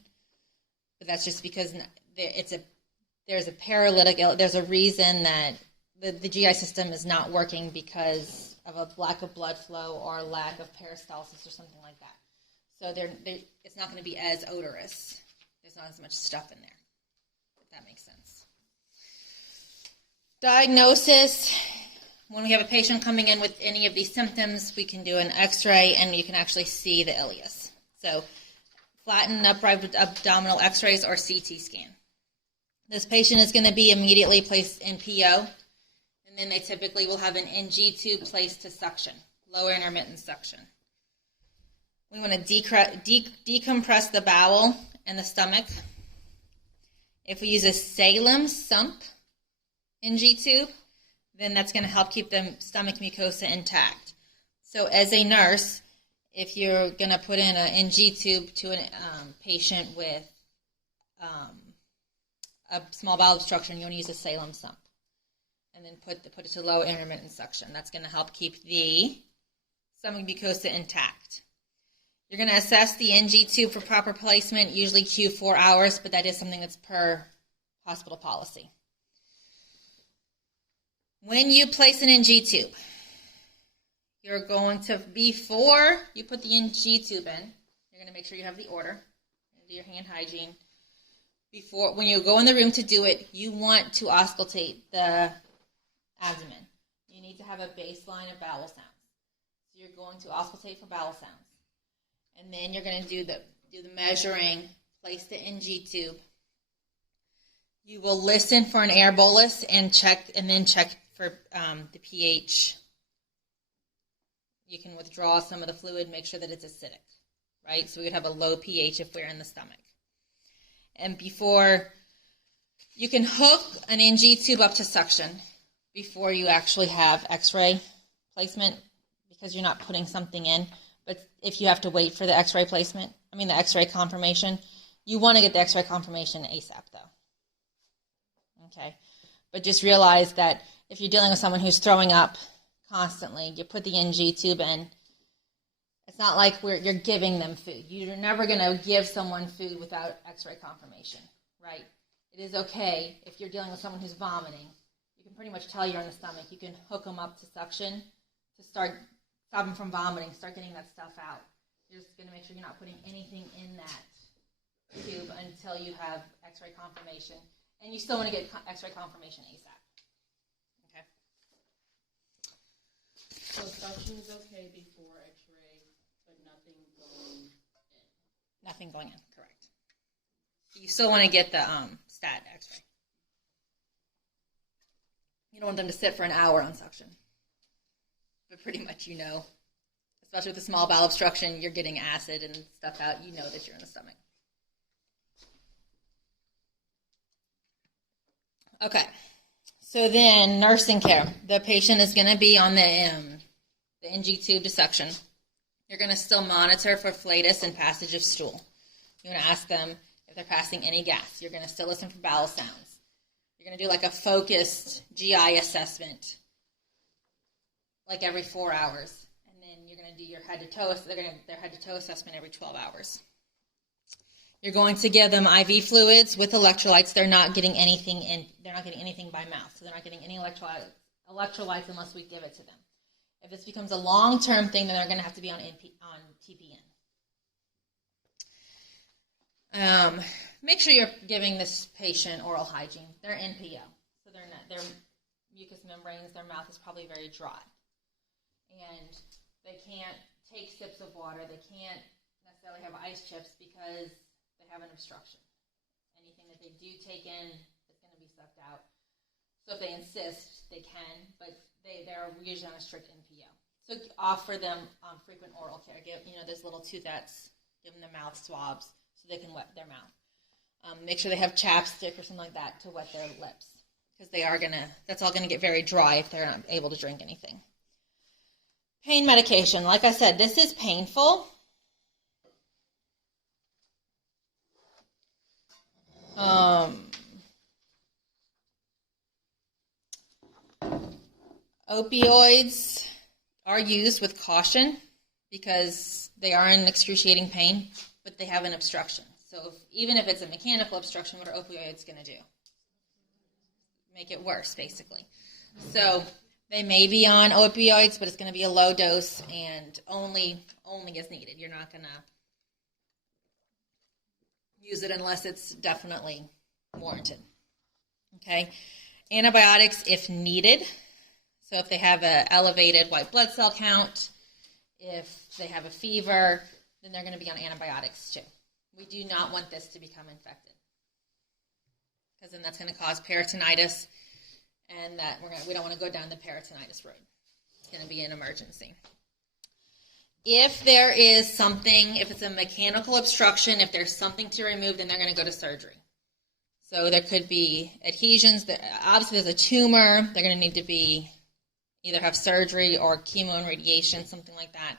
but that's just because there's a paralytic, there's a reason that the GI system is not working because of a lack of blood flow or lack of peristalsis or something like that. So it's not going to be as odorous. There's not as much stuff in there, if that makes sense. Diagnosis. When we have a patient coming in with any of these symptoms, we can do an x-ray and you can actually see the ileus. So flattened upright abdominal x-rays or CT scan. This patient is going to be immediately placed in PO, and then they typically will have an NG tube placed to suction, lower intermittent suction. We want to decompress the bowel and the stomach. If we use a Salem sump NG tube, then that's going to help keep the stomach mucosa intact. So as a nurse, if you're going to put in an NG tube to a patient with a small bowel obstruction, you want to use a Salem sump. And then put it to low intermittent suction. That's going to help keep the stomach mucosa intact. You're going to assess the NG tube for proper placement, usually Q4 hours, but that is something that's per hospital policy. When you place an NG tube, you're going to, before you put the NG tube in, you're going to make sure you have the order, do your hand hygiene. When you go in the room to do it, you want to auscultate the abdomen. You need to have a baseline of bowel sounds. So you're going to auscultate for bowel sounds. And then you're going to do the measuring, place the NG tube. You will listen for an air bolus and then check for the pH. You can withdraw some of the fluid, make sure that it's acidic, right? So we would have a low pH if we're in the stomach. And before, you can hook an NG tube up to suction before you actually have x-ray placement because you're not putting something in. But if you have to wait for the x-ray placement, the x-ray confirmation, you want to get the x-ray confirmation ASAP though. Okay? But just realize that if you're dealing with someone who's throwing up constantly, you put the NG tube in. It's not like you're giving them food. You're never going to give someone food without x-ray confirmation, right? It is okay if you're dealing with someone who's vomiting. You can pretty much tell you're in the stomach. You can hook them up to suction to stop them from vomiting, start getting that stuff out. You're just going to make sure you're not putting anything in that tube until you have x-ray confirmation. And you still want to get x-ray confirmation ASAP. Okay? So suction is okay before x-ray, but nothing going in. Nothing going in, correct. You still want to get the stat X-ray. You don't want them to sit for an hour on suction. But pretty much you know, especially with a small bowel obstruction, you're getting acid and stuff out. You know that you're in the stomach. Okay. So then nursing care. The patient is going to be on the NG tube to suction. You're going to still monitor for flatus and passage of stool. You're going to ask them if they're passing any gas. You're going to still listen for bowel sounds. You're going to do like a focused GI assessment like every 4 hours. And then you're going to do your head to toe. Their head to toe assessment every 12 hours. You're going to give them IV fluids with electrolytes. They're not getting anything by mouth. So they're not getting any electrolytes unless we give it to them. If this becomes a long-term thing, then they're going to have to be on TPN. Make sure you're giving this patient oral hygiene. They're NPO, so their mucous membranes, their mouth is probably very dry, and they can't take sips of water. They can't necessarily have ice chips because they have an obstruction. Anything that they do take in is going to be sucked out. So if they insist, they can, but they're usually on a strict NPO. So offer them frequent oral care. Give those little toothattes. Give them their mouth swabs so they can wet their mouth. Make sure they have chapstick or something like that to wet their lips because that's all gonna get very dry if they're not able to drink anything. Pain medication. Like I said, this is painful. Opioids are used with caution because they are in excruciating pain, but they have an obstruction. So even if it's a mechanical obstruction, what are opioids going to do? Make it worse, basically. So they may be on opioids, but it's going to be a low dose and only as needed. You're not going to use it unless it's definitely warranted. Okay? Antibiotics if needed. So if they have an elevated white blood cell count, if they have a fever, then they're going to be on antibiotics too. We do not want this to become infected because then that's going to cause peritonitis, and we don't want to go down the peritonitis road. It's going to be an emergency. If there is something, if it's a mechanical obstruction, if there's something to remove, then they're going to go to surgery. So there could be adhesions. Obviously, there's a tumor. They're going to need to either have surgery or chemo and radiation, something like that.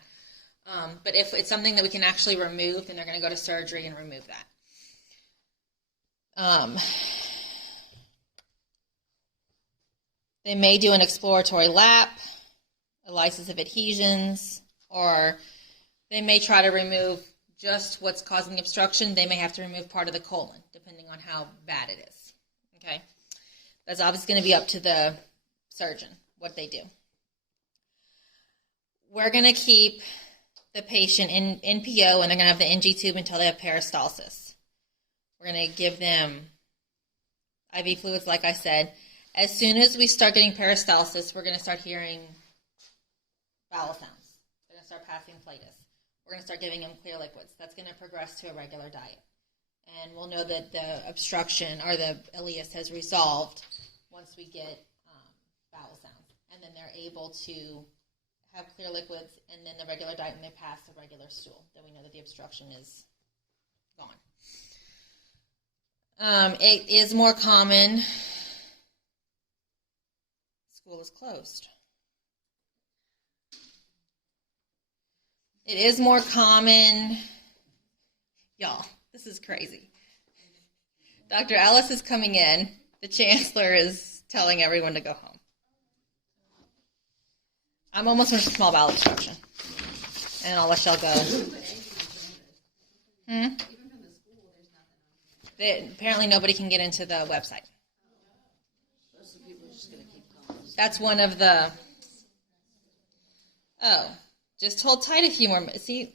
But if it's something that we can actually remove, then they're going to go to surgery and remove that. They may do an exploratory lap, a lysis of adhesions, or they may try to remove just what's causing the obstruction. They may have to remove part of the colon, depending on how bad it is. Okay? That's obviously going to be up to the surgeon, what they do. We're going to keep the patient in NPO, and they're going to have the NG tube until they have peristalsis. We're going to give them IV fluids, like I said. As soon as we start getting peristalsis, we're going to start hearing bowel sounds. They're going to start passing flatus. We're going to start giving them clear liquids. That's going to progress to a regular diet. And we'll know that the obstruction or the ileus has resolved once we get bowel sounds. And then they're able to have clear liquids, and then the regular diet, and they pass the regular stool. Then we know that the obstruction is gone. It is more common. School is closed. It is more common. Y'all, this is crazy. Dr. Ellis is coming in. The chancellor is telling everyone to go home. I'm almost finished with small bowel obstruction. And I'll let y'all go. Apparently nobody can get into the website. That's one of the... Oh, just hold tight a few more minutes. See,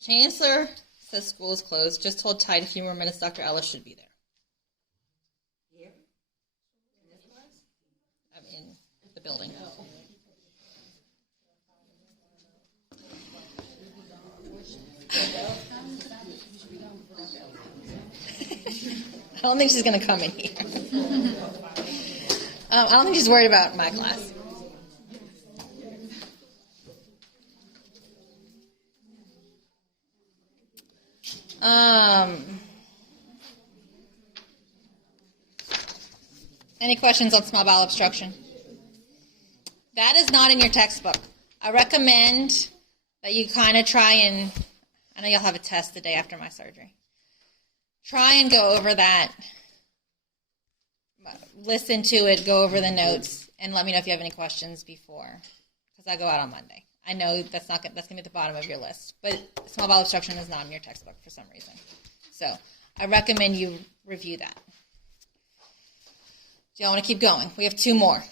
Chancellor says school is closed. Just hold tight a few more minutes. Dr. Ellis should be there. Here? I'm in the building. don't think she's going to come in here. I don't think she's worried about my class. Any questions on small bowel obstruction? That is not in your textbook. I recommend that you kind of try and, I know you'll have a test the day after my surgery. Try and go over that, listen to it, go over the notes, and let me know if you have any questions before, because I go out on Monday. I know that's going to be at the bottom of your list, but small bowel obstruction is not in your textbook for some reason. So I recommend you review that. Do y'all want to keep going? We have 2 more.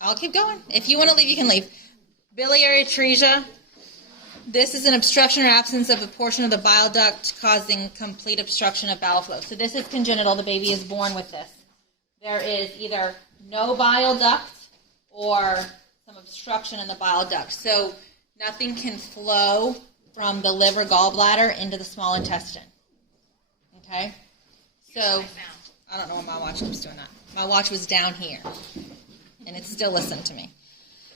I'll keep going. If you want to leave, you can leave. Biliary atresia. This is an obstruction or absence of a portion of the bile duct causing complete obstruction of bowel flow. So this is congenital. The baby is born with this. There is either no bile duct or some obstruction in the bile duct. So nothing can flow from the liver gallbladder into the small intestine. Okay? So, I don't know why my watch keeps doing that. My watch was down here, and it still listened to me.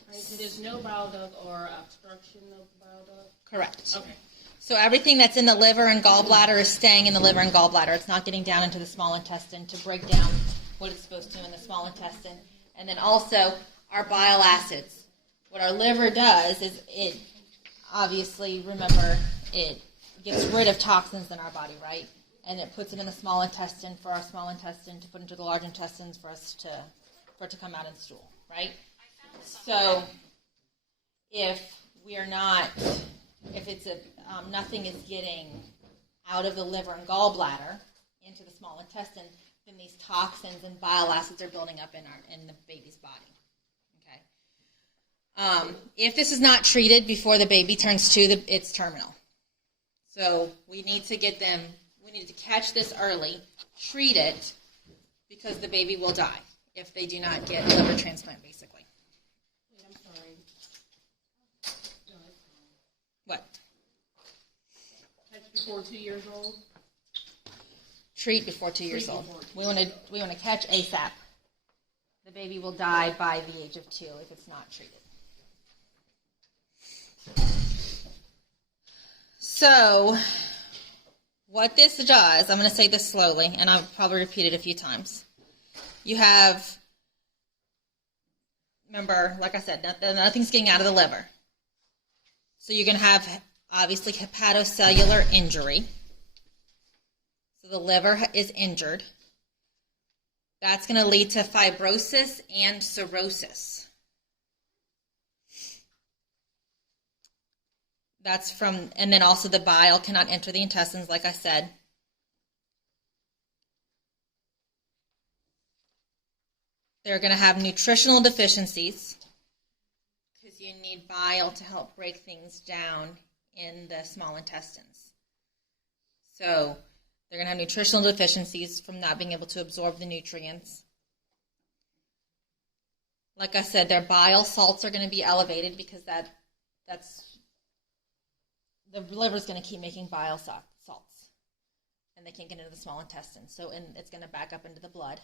Right, so there's no bile duct or obstruction of bile duct? Correct. Okay. So everything that's in the liver and gallbladder is staying in the liver and gallbladder. It's not getting down into the small intestine to break down what it's supposed to in the small intestine. And then also our bile acids. What our liver does is it, obviously, remember, it gets rid of toxins in our body, right? And it puts it in the small intestine for our small intestine to put into the large intestines for it to come out in stool, right? So if nothing is getting out of the liver and gallbladder into the small intestine, then these toxins and bile acids are building up in the baby's body. Okay. If this is not treated before the baby turns 2, it's terminal. So we need to catch this early, treat it, because the baby will die if they do not get a liver transplant, basically. Wait, I'm sorry. No, it's fine. What? Touch before 2 years old? Treat before 2 years Treat old. before We want to catch ASAP. The baby will die by the age of 2 if it's not treated. So, what this does, I'm going to say this slowly, and I'll probably repeat it a few times. You have, remember, like I said, nothing's getting out of the liver. So you're going to have, obviously, hepatocellular injury. So the liver is injured. That's going to lead to fibrosis and cirrhosis. And then also the bile cannot enter the intestines, like I said. They're going to have nutritional deficiencies because you need bile to help break things down in the small intestines. So they're going to have nutritional deficiencies from not being able to absorb the nutrients. Like I said, their bile salts are going to be elevated because that's the liver's going to keep making bile salts, and they can't get into the small intestine. So it's going to back up into the blood.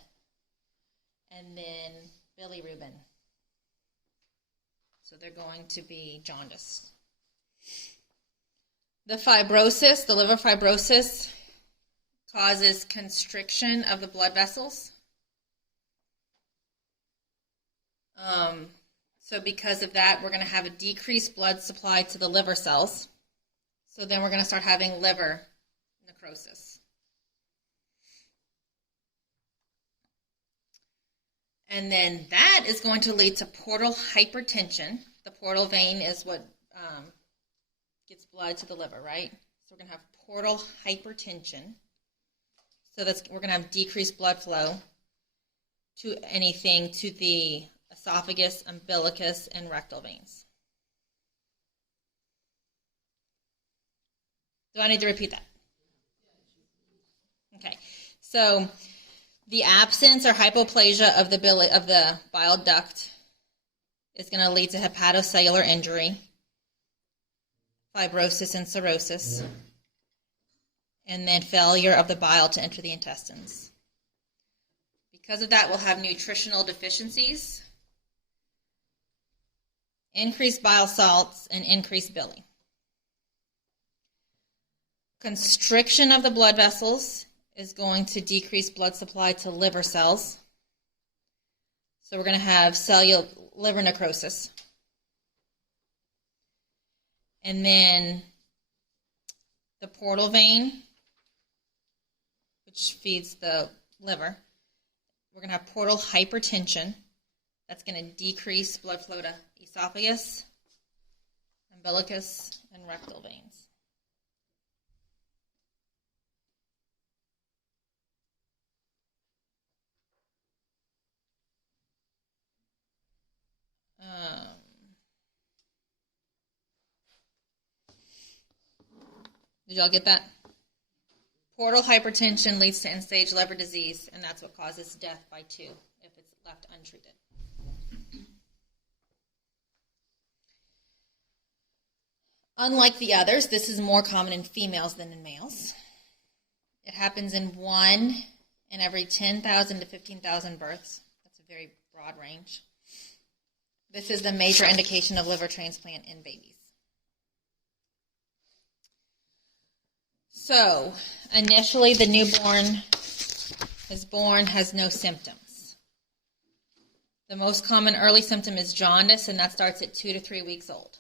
And then bilirubin. So they're going to be jaundiced. The liver fibrosis, causes constriction of the blood vessels. So because of that, we're going to have a decreased blood supply to the liver cells. So then we're going to start having liver necrosis. And then that is going to lead to portal hypertension. The portal vein is what gets blood to the liver, right? So we're going to have portal hypertension. So we're going to have decreased blood flow to the esophagus, umbilicus, and rectal veins. Do I need to repeat that? Okay. So the absence or hypoplasia of the bile duct is going to lead to hepatocellular injury, fibrosis and cirrhosis, and then failure of the bile to enter the intestines. Because of that, we'll have nutritional deficiencies, increased bile salts, and increased billing. Constriction of the blood vessels is going to decrease blood supply to liver cells. So we're going to have cellular liver necrosis. And then the portal vein, which feeds the liver, we're going to have portal hypertension. That's going to decrease blood flow to esophagus, umbilicus, and rectal veins. Did y'all get that? Portal hypertension leads to end-stage liver disease, and that's what causes death by 2 if it's left untreated. Unlike the others, this is more common in females than in males. It happens in 1 in every 10,000 to 15,000 births. That's a very broad range. This is the major indication of liver transplant in babies. So, initially the newborn is born, has no symptoms. The most common early symptom is jaundice, and that starts at 2 to 3 weeks old.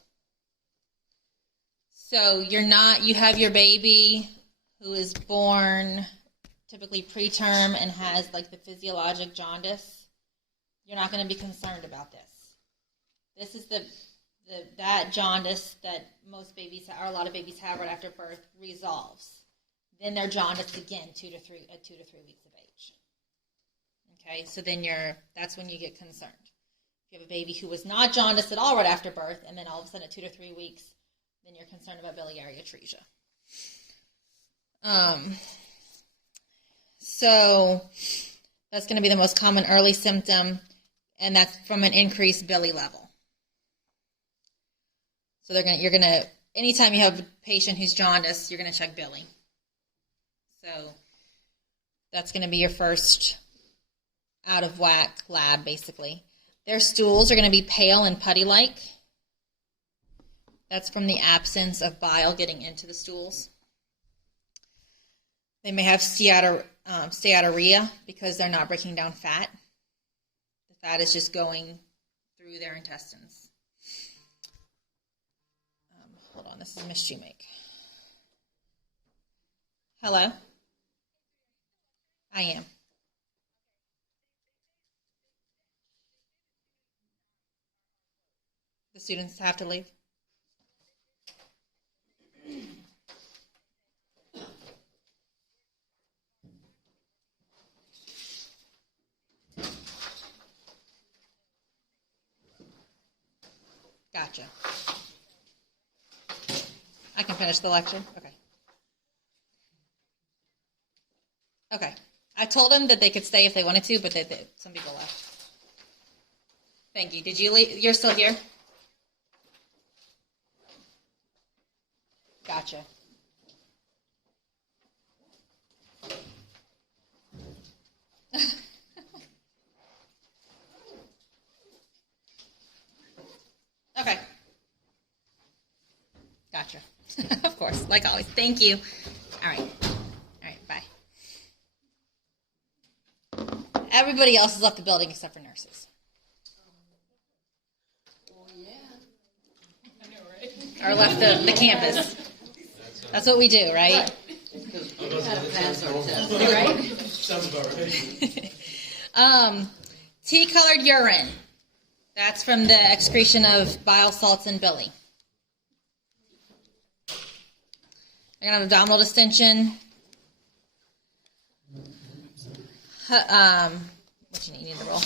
So you have your baby who is born typically preterm and has like the physiologic jaundice. You're not going to be concerned about this. This is that jaundice that most babies or a lot of babies have right after birth resolves. Then they're jaundiced again 2 to 3 weeks of age. Okay, so then that's when you get concerned. If you have a baby who was not jaundiced at all right after birth, and then all of a sudden at 2 to 3 weeks, then you're concerned about biliary atresia. So that's going to be the most common early symptom, and that's from an increased bili level. So you're gonna anytime you have a patient who's jaundiced, you're gonna check bili. So that's going to be your first out of whack lab, basically. Their stools are going to be pale and putty-like. That's from the absence of bile getting into the stools. They may have steatorrhea because they're not breaking down fat. The fat is just going through their intestines. Hold on, this is Miss Shoemake. Hello? I am. The students have to leave? Gotcha. I can finish the lecture? Okay. Okay. I told them that they could stay if they wanted to, but some people left. Thank you. Did you leave? You're still here? Gotcha. Okay. Gotcha. Of course, like always. Thank you. All right. Bye. Everybody else has left the building except for nurses. Or left the campus. That's what we do, right? Sounds about right. Tea-colored urine. That's from the excretion of bile salts and bili. They're going to have abdominal distension. What you need to roll.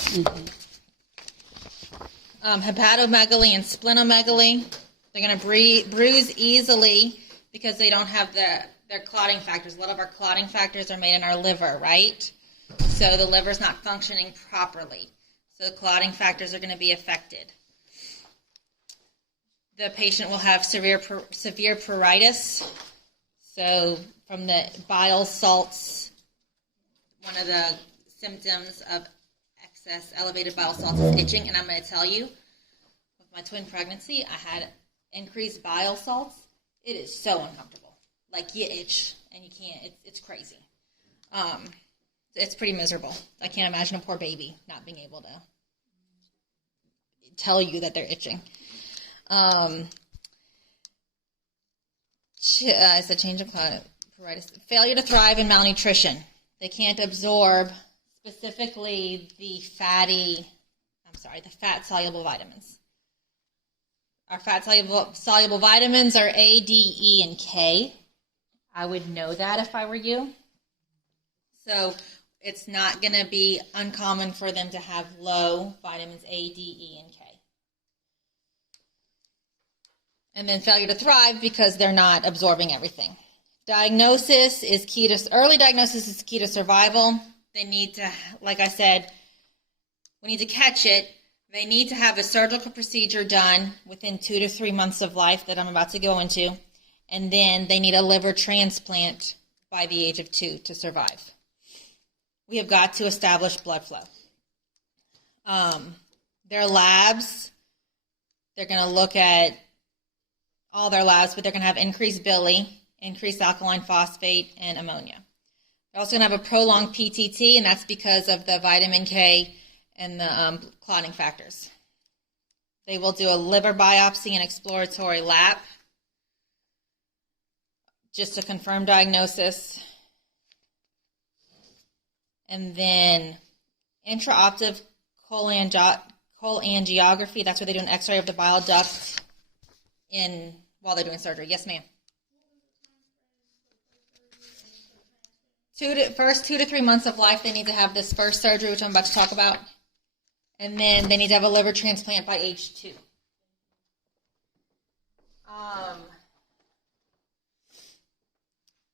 Hepatomegaly and splenomegaly. They're going to bruise easily because they don't have their clotting factors. A lot of our clotting factors are made in our liver, right? So the liver's not functioning properly. So the clotting factors are going to be affected. the patient will have severe pruritus. So from the bile salts, one of the symptoms of excess elevated bile salts is itching. And I'm going to tell you, with my twin pregnancy, I had increased bile salts. It is so uncomfortable. Like, you itch and you can't. It's crazy. It's pretty miserable. I can't imagine a poor baby not being able to tell you that they're itching. It's a change of pruritus. Failure to thrive and malnutrition. They can't absorb specifically the fat-soluble vitamins. Our fat-soluble vitamins are A, D, E, and K. I would know that if I were you. So it's not going to be uncommon for them to have low vitamins A, D, E, and K. And then failure to thrive because they're not absorbing everything. Early diagnosis is key to survival. They need to, like I said, we need to catch it. They need to have a surgical procedure done within 2 to 3 months of life that I'm about to go into. And then they need a liver transplant by the age of 2 to survive. We have got to establish blood flow. Their labs, they're going to look at all their labs, but they're going to have increased bili, increased alkaline phosphate, and ammonia. They're also going to have a prolonged PTT, and that's because of the vitamin K and the clotting factors. They will do a liver biopsy and exploratory lap just to confirm diagnosis. And then intraoperative cholangiography, that's where they do an x-ray of the bile duct while they're doing surgery. Yes, ma'am. First 2 to 3 months of life, they need to have this first surgery, which I'm about to talk about. And then they need to have a liver transplant by age 2.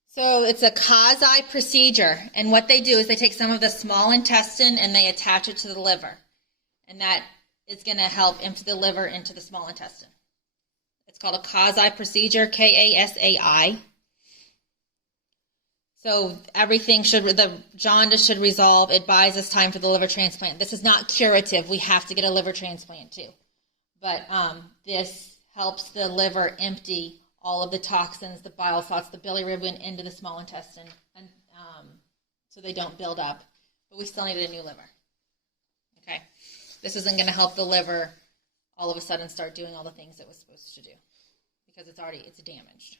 So it's a quasi procedure. And what they do is they take some of the small intestine and they attach it to the liver. And that is going to help empty the liver into the small intestine. It's called a quasi procedure, KASAI. So the jaundice should resolve. It buys us time for the liver transplant. This is not curative. We have to get a liver transplant too. But this helps the liver empty all of the toxins, the bile salts, the bilirubin into the small intestine, and so they don't build up. But we still need a new liver. Okay? This isn't going to help the liver all of a sudden start doing all the things it was supposed to do because it's damaged.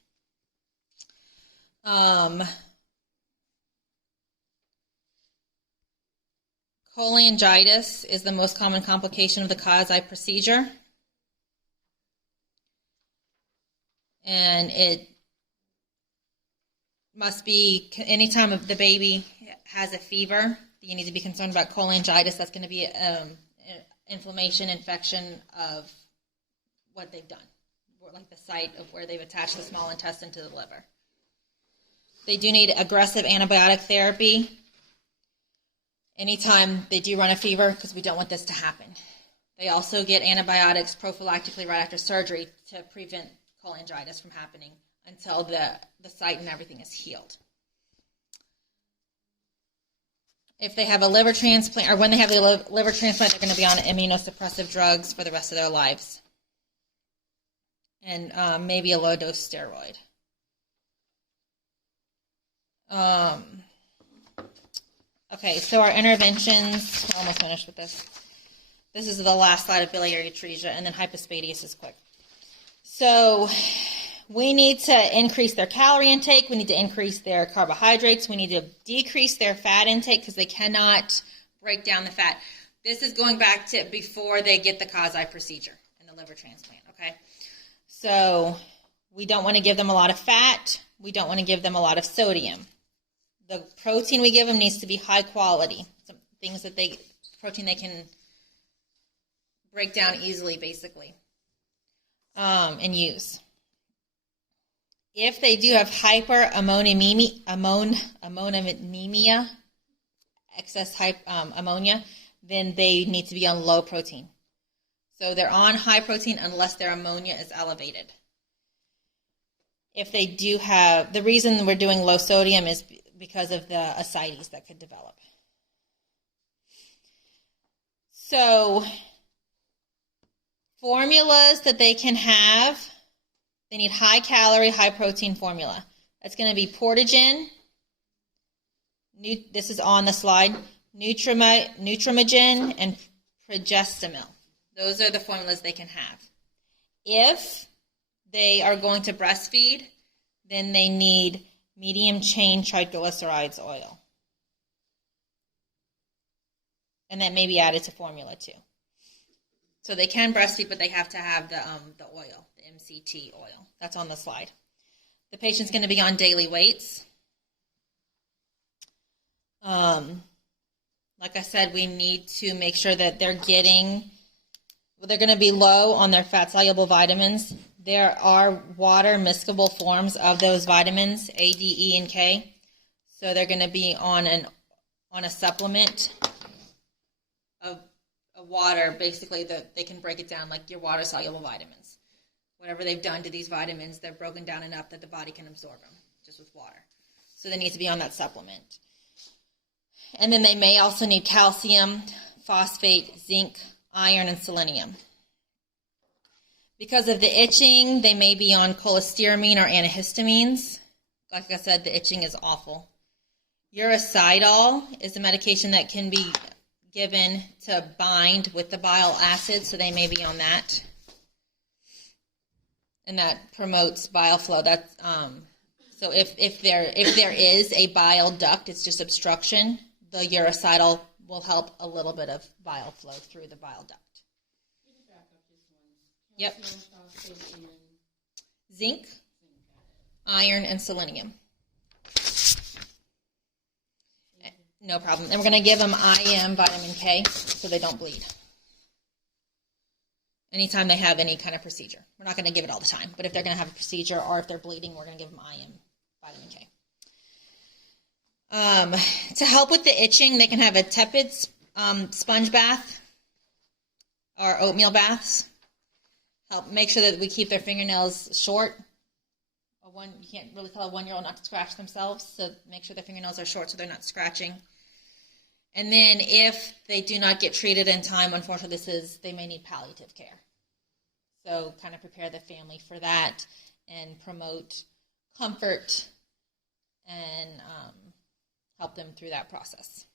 Cholangitis is the most common complication of the quasi procedure. And it must be, anytime the baby has a fever, you need to be concerned about cholangitis. That's going to be inflammation, infection of what they've done, or like the site of where they've attached the small intestine to the liver. They do need aggressive antibiotic therapy anytime they do run a fever because we don't want this to happen. They also get antibiotics prophylactically right after surgery to prevent cholangitis from happening until the site and everything is healed. If they have a liver transplant, or when they have the liver transplant, they're going to be on immunosuppressive drugs for the rest of their lives. And maybe a low-dose steroid. Okay, so our interventions, we're almost finished with this. This is the last slide of biliary atresia, and then hypospadias is quick. So we need to increase their calorie intake. We need to increase their carbohydrates. We need to decrease their fat intake because they cannot break down the fat. This is going back to before they get the quasi procedure and the liver transplant, okay? So we don't want to give them a lot of fat. We don't want to give them a lot of sodium. The protein we give them needs to be high quality. Some things that protein they can break down easily, basically, and use. If they do have hyperammonemia, excess ammonia, then they need to be on low protein. So they're on high protein unless their ammonia is elevated. If they do have, the reason we're doing low sodium is because of the ascites that could develop. So formulas that they can have, they need high calorie, high protein formula. That's going to be Portagen. This is on the slide. Nutrimogen and Progestamil. Those are the formulas they can have. If they are going to breastfeed, then they need medium chain triglycerides oil. And that may be added to formula too. So they can breastfeed, but they have to have the oil, the MCT oil. That's on the slide. The patient's going to be on daily weights. Like I said, we need to make sure that they're going to be low on their fat-soluble vitamins. There are water miscible forms of those vitamins, A, D, E, and K. So they're going to be on a supplement of water, basically, that they can break it down like your water-soluble vitamins. Whatever they've done to these vitamins, they're broken down enough that the body can absorb them just with water. So they need to be on that supplement. And then they may also need calcium, phosphate, zinc, iron, and selenium. Because of the itching, they may be on cholestyramine or antihistamines. Like I said, the itching is awful. Uricidol is a medication that can be given to bind with the bile acid, so they may be on that. And that promotes bile flow. That's so if there is a bile duct, it's just obstruction, the uricidol will help a little bit of bile flow through the bile duct. Yep. Zinc, iron, and selenium. No problem. And we're going to give them IM vitamin K so they don't bleed. Anytime they have any kind of procedure. We're not going to give it all the time, but if they're going to have a procedure or if they're bleeding, we're going to give them IM vitamin K. To help with the itching, they can have a tepid sponge bath or oatmeal baths. Help make sure that we keep their fingernails short. You can't really tell a 1-year-old not to scratch themselves, so make sure their fingernails are short so they're not scratching. And then if they do not get treated in time, unfortunately, they may need palliative care. So kind of prepare the family for that and promote comfort and help them through that process.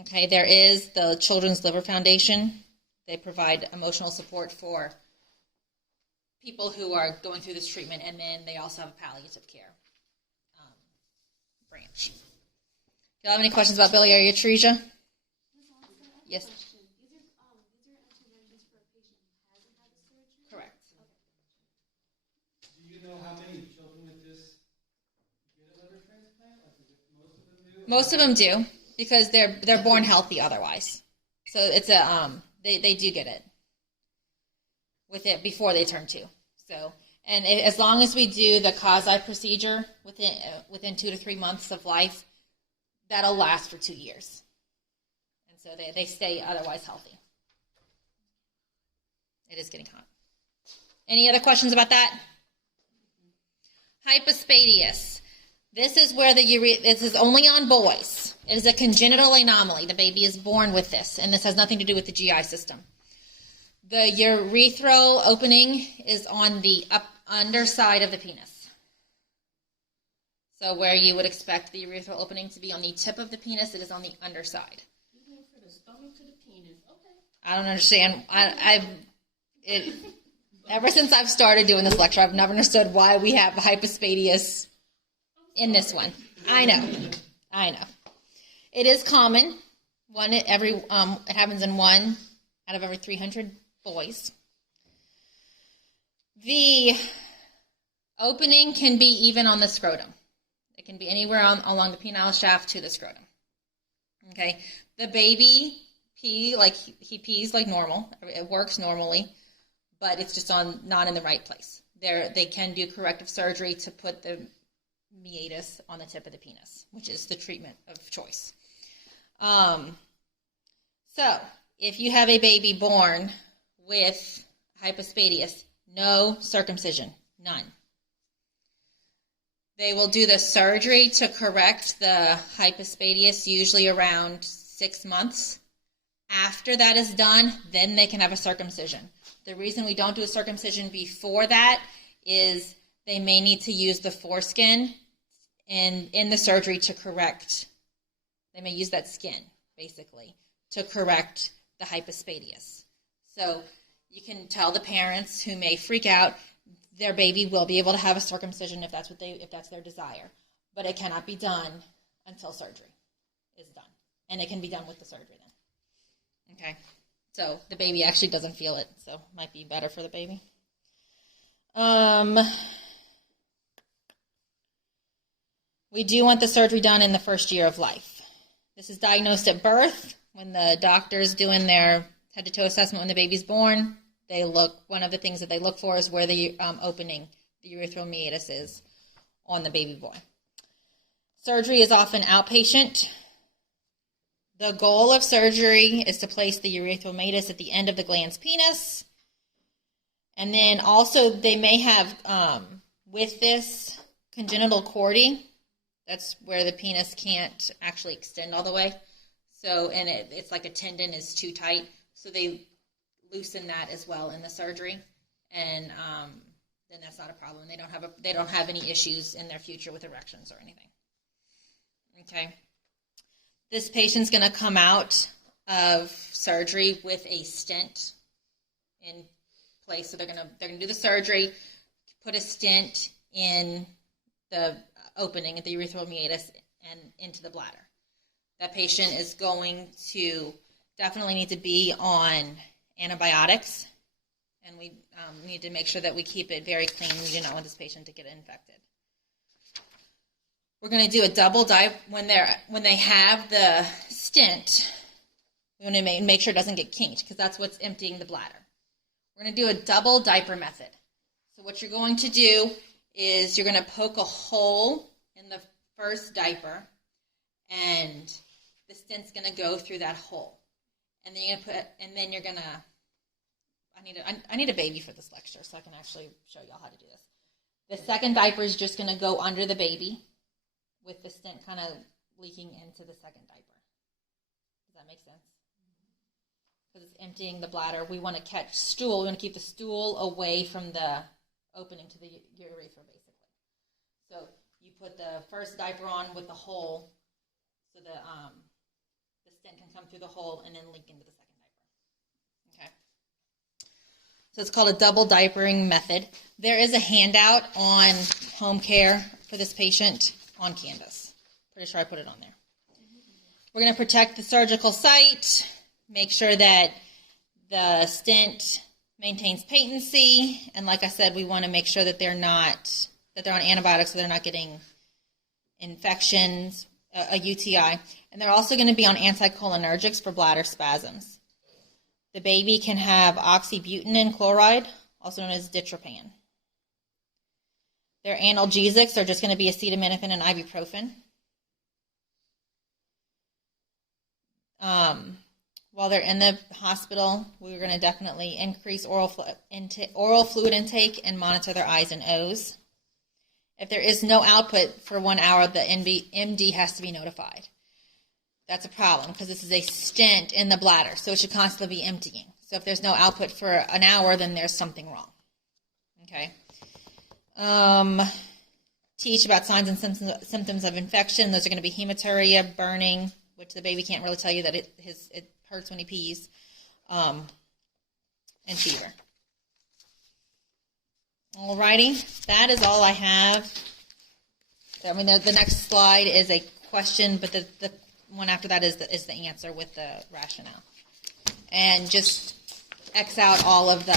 Okay, there is the Children's Liver Foundation. They provide emotional support for people who are going through this treatment, and then they also have a palliative care branch. Do you have any questions about biliary atresia? Yes. Correct. Do you know how many children with this get a liver transplant? Like, is it Most of them do because they're born healthy otherwise. So it's they do get it with it before they turn 2. So as long as we do the Kazai procedure within 2 to 3 months of life, that'll last for 2 years. And so they stay otherwise healthy. It is getting hot. Any other questions about that? Hypospadias. This is where this is only on boys. It is a congenital anomaly. The baby is born with this, and this has nothing to do with the GI system. The urethral opening is on the underside of the penis. So where you would expect the urethral opening to be on the tip of the penis, it is on the underside. You went from the stomach to the penis. Okay. I don't understand. Ever since I've started doing this lecture, I've never understood why we have hypospadias in this one. I know. It is common. It happens in 1 out of every 300 boys. The opening can be even on the scrotum. It can be anywhere along the penile shaft to the scrotum. Okay, the baby he pees like normal. It works normally, but it's just not in the right place. They can do corrective surgery to put the meatus on the tip of the penis, which is the treatment of choice. So if you have a baby born with hypospadias, no circumcision, none. They will do the surgery to correct the hypospadias usually around 6 months. After that is done, then they can have a circumcision. The reason we don't do a circumcision before that is they may need to use the foreskin in the surgery to correct. They may use that skin, basically, to correct the hypospadias. So you can tell the parents who may freak out, their baby will be able to have a circumcision if that's their desire, but it cannot be done until surgery is done, and it can be done with the surgery then. Okay, so the baby actually doesn't feel it, so it might be better for the baby. We do want the surgery done in the first year of life. This is diagnosed at birth when the doctor's doing their head-to-toe assessment when the baby's born. One of the things that they look for is where the opening, the urethral meatus, is on the baby boy. Surgery is often outpatient. The goal of surgery is to place the urethral meatus at the end of the glans penis. And then also they may have, with this, congenital chordee. That's where the penis can't actually extend all the way. So, and it's like a tendon is too tight. So they loosen that as well in the surgery, and then that's not a problem. They don't have any issues in their future with erections or anything. Okay, this patient's going to come out of surgery with a stent in place. So they're going to do the surgery, put a stent in the opening at the urethral meatus and into the bladder. That patient is going to definitely need to be on antibiotics, and we need to make sure that we keep it very clean. We do not want this patient to get infected. We're going to do a double dive when they have the stent. We want to make sure it doesn't get kinked because that's what's emptying the bladder. We're going to do a double diaper method. So what you're going to do is you're going to poke a hole in the first diaper, and the stent's going to go through that hole. And then you're gonna I need a baby for this lecture so I can actually show y'all how to do this. The second diaper is just gonna go under the baby with the stent kind of leaking into the second diaper. Does that make sense? Because it's emptying the bladder. We want to catch stool. We want to keep the stool away from the opening to the urethra, basically. So you put the first diaper on with the hole so the stent can come through the hole and then link into the second diaper. Okay. So it's called a double diapering method. There is a handout on home care for this patient on Canvas. Pretty sure I put it on there. We're going to protect the surgical site, make sure that the stent maintains patency, and like I said, we want to make sure that they're on antibiotics so they're not getting infections, a UTI. And they're also going to be on anticholinergics for bladder spasms. The baby can have oxybutynin chloride, also known as ditropan. Their analgesics are just going to be acetaminophen and ibuprofen. While they're in the hospital, we're going to definitely increase oral fluid intake and monitor their I's and O's. If there is no output for 1 hour, the MD has to be notified. That's a problem because this is a stent in the bladder, so it should constantly be emptying. So if there's no output for an hour, then there's something wrong. Okay. Teach about signs and symptoms of infection. Those are going to be hematuria, burning, which the baby can't really tell you that it hurts when he pees, and fever. Alrighty, that is all I have. I mean, the next slide is a question, but the one after that is the answer with the rationale. And just X out all of the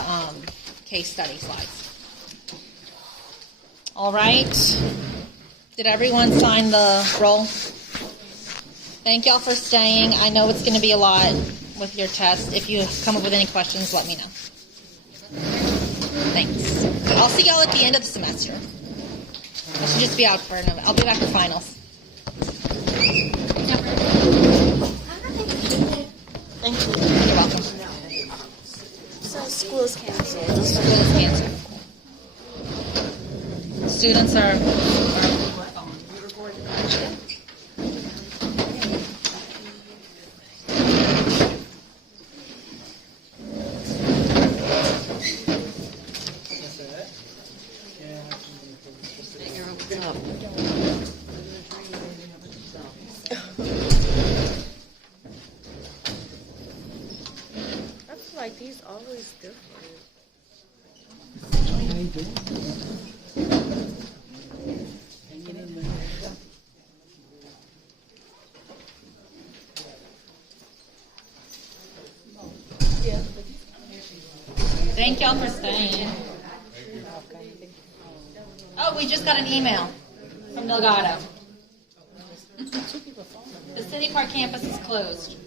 case study slides. All right. Did everyone sign the roll? Thank y'all for staying. I know it's going to be a lot with your test. If you come up with any questions, let me know. Thanks. I'll see y'all at the end of the semester. I should just be out for another. I'll be back for finals. Thank you. You're welcome. School is canceled. Students are You're up. I feel like these always different. Thank y'all for staying. Oh, we just got an email from Delgado. The City Park campus is closed.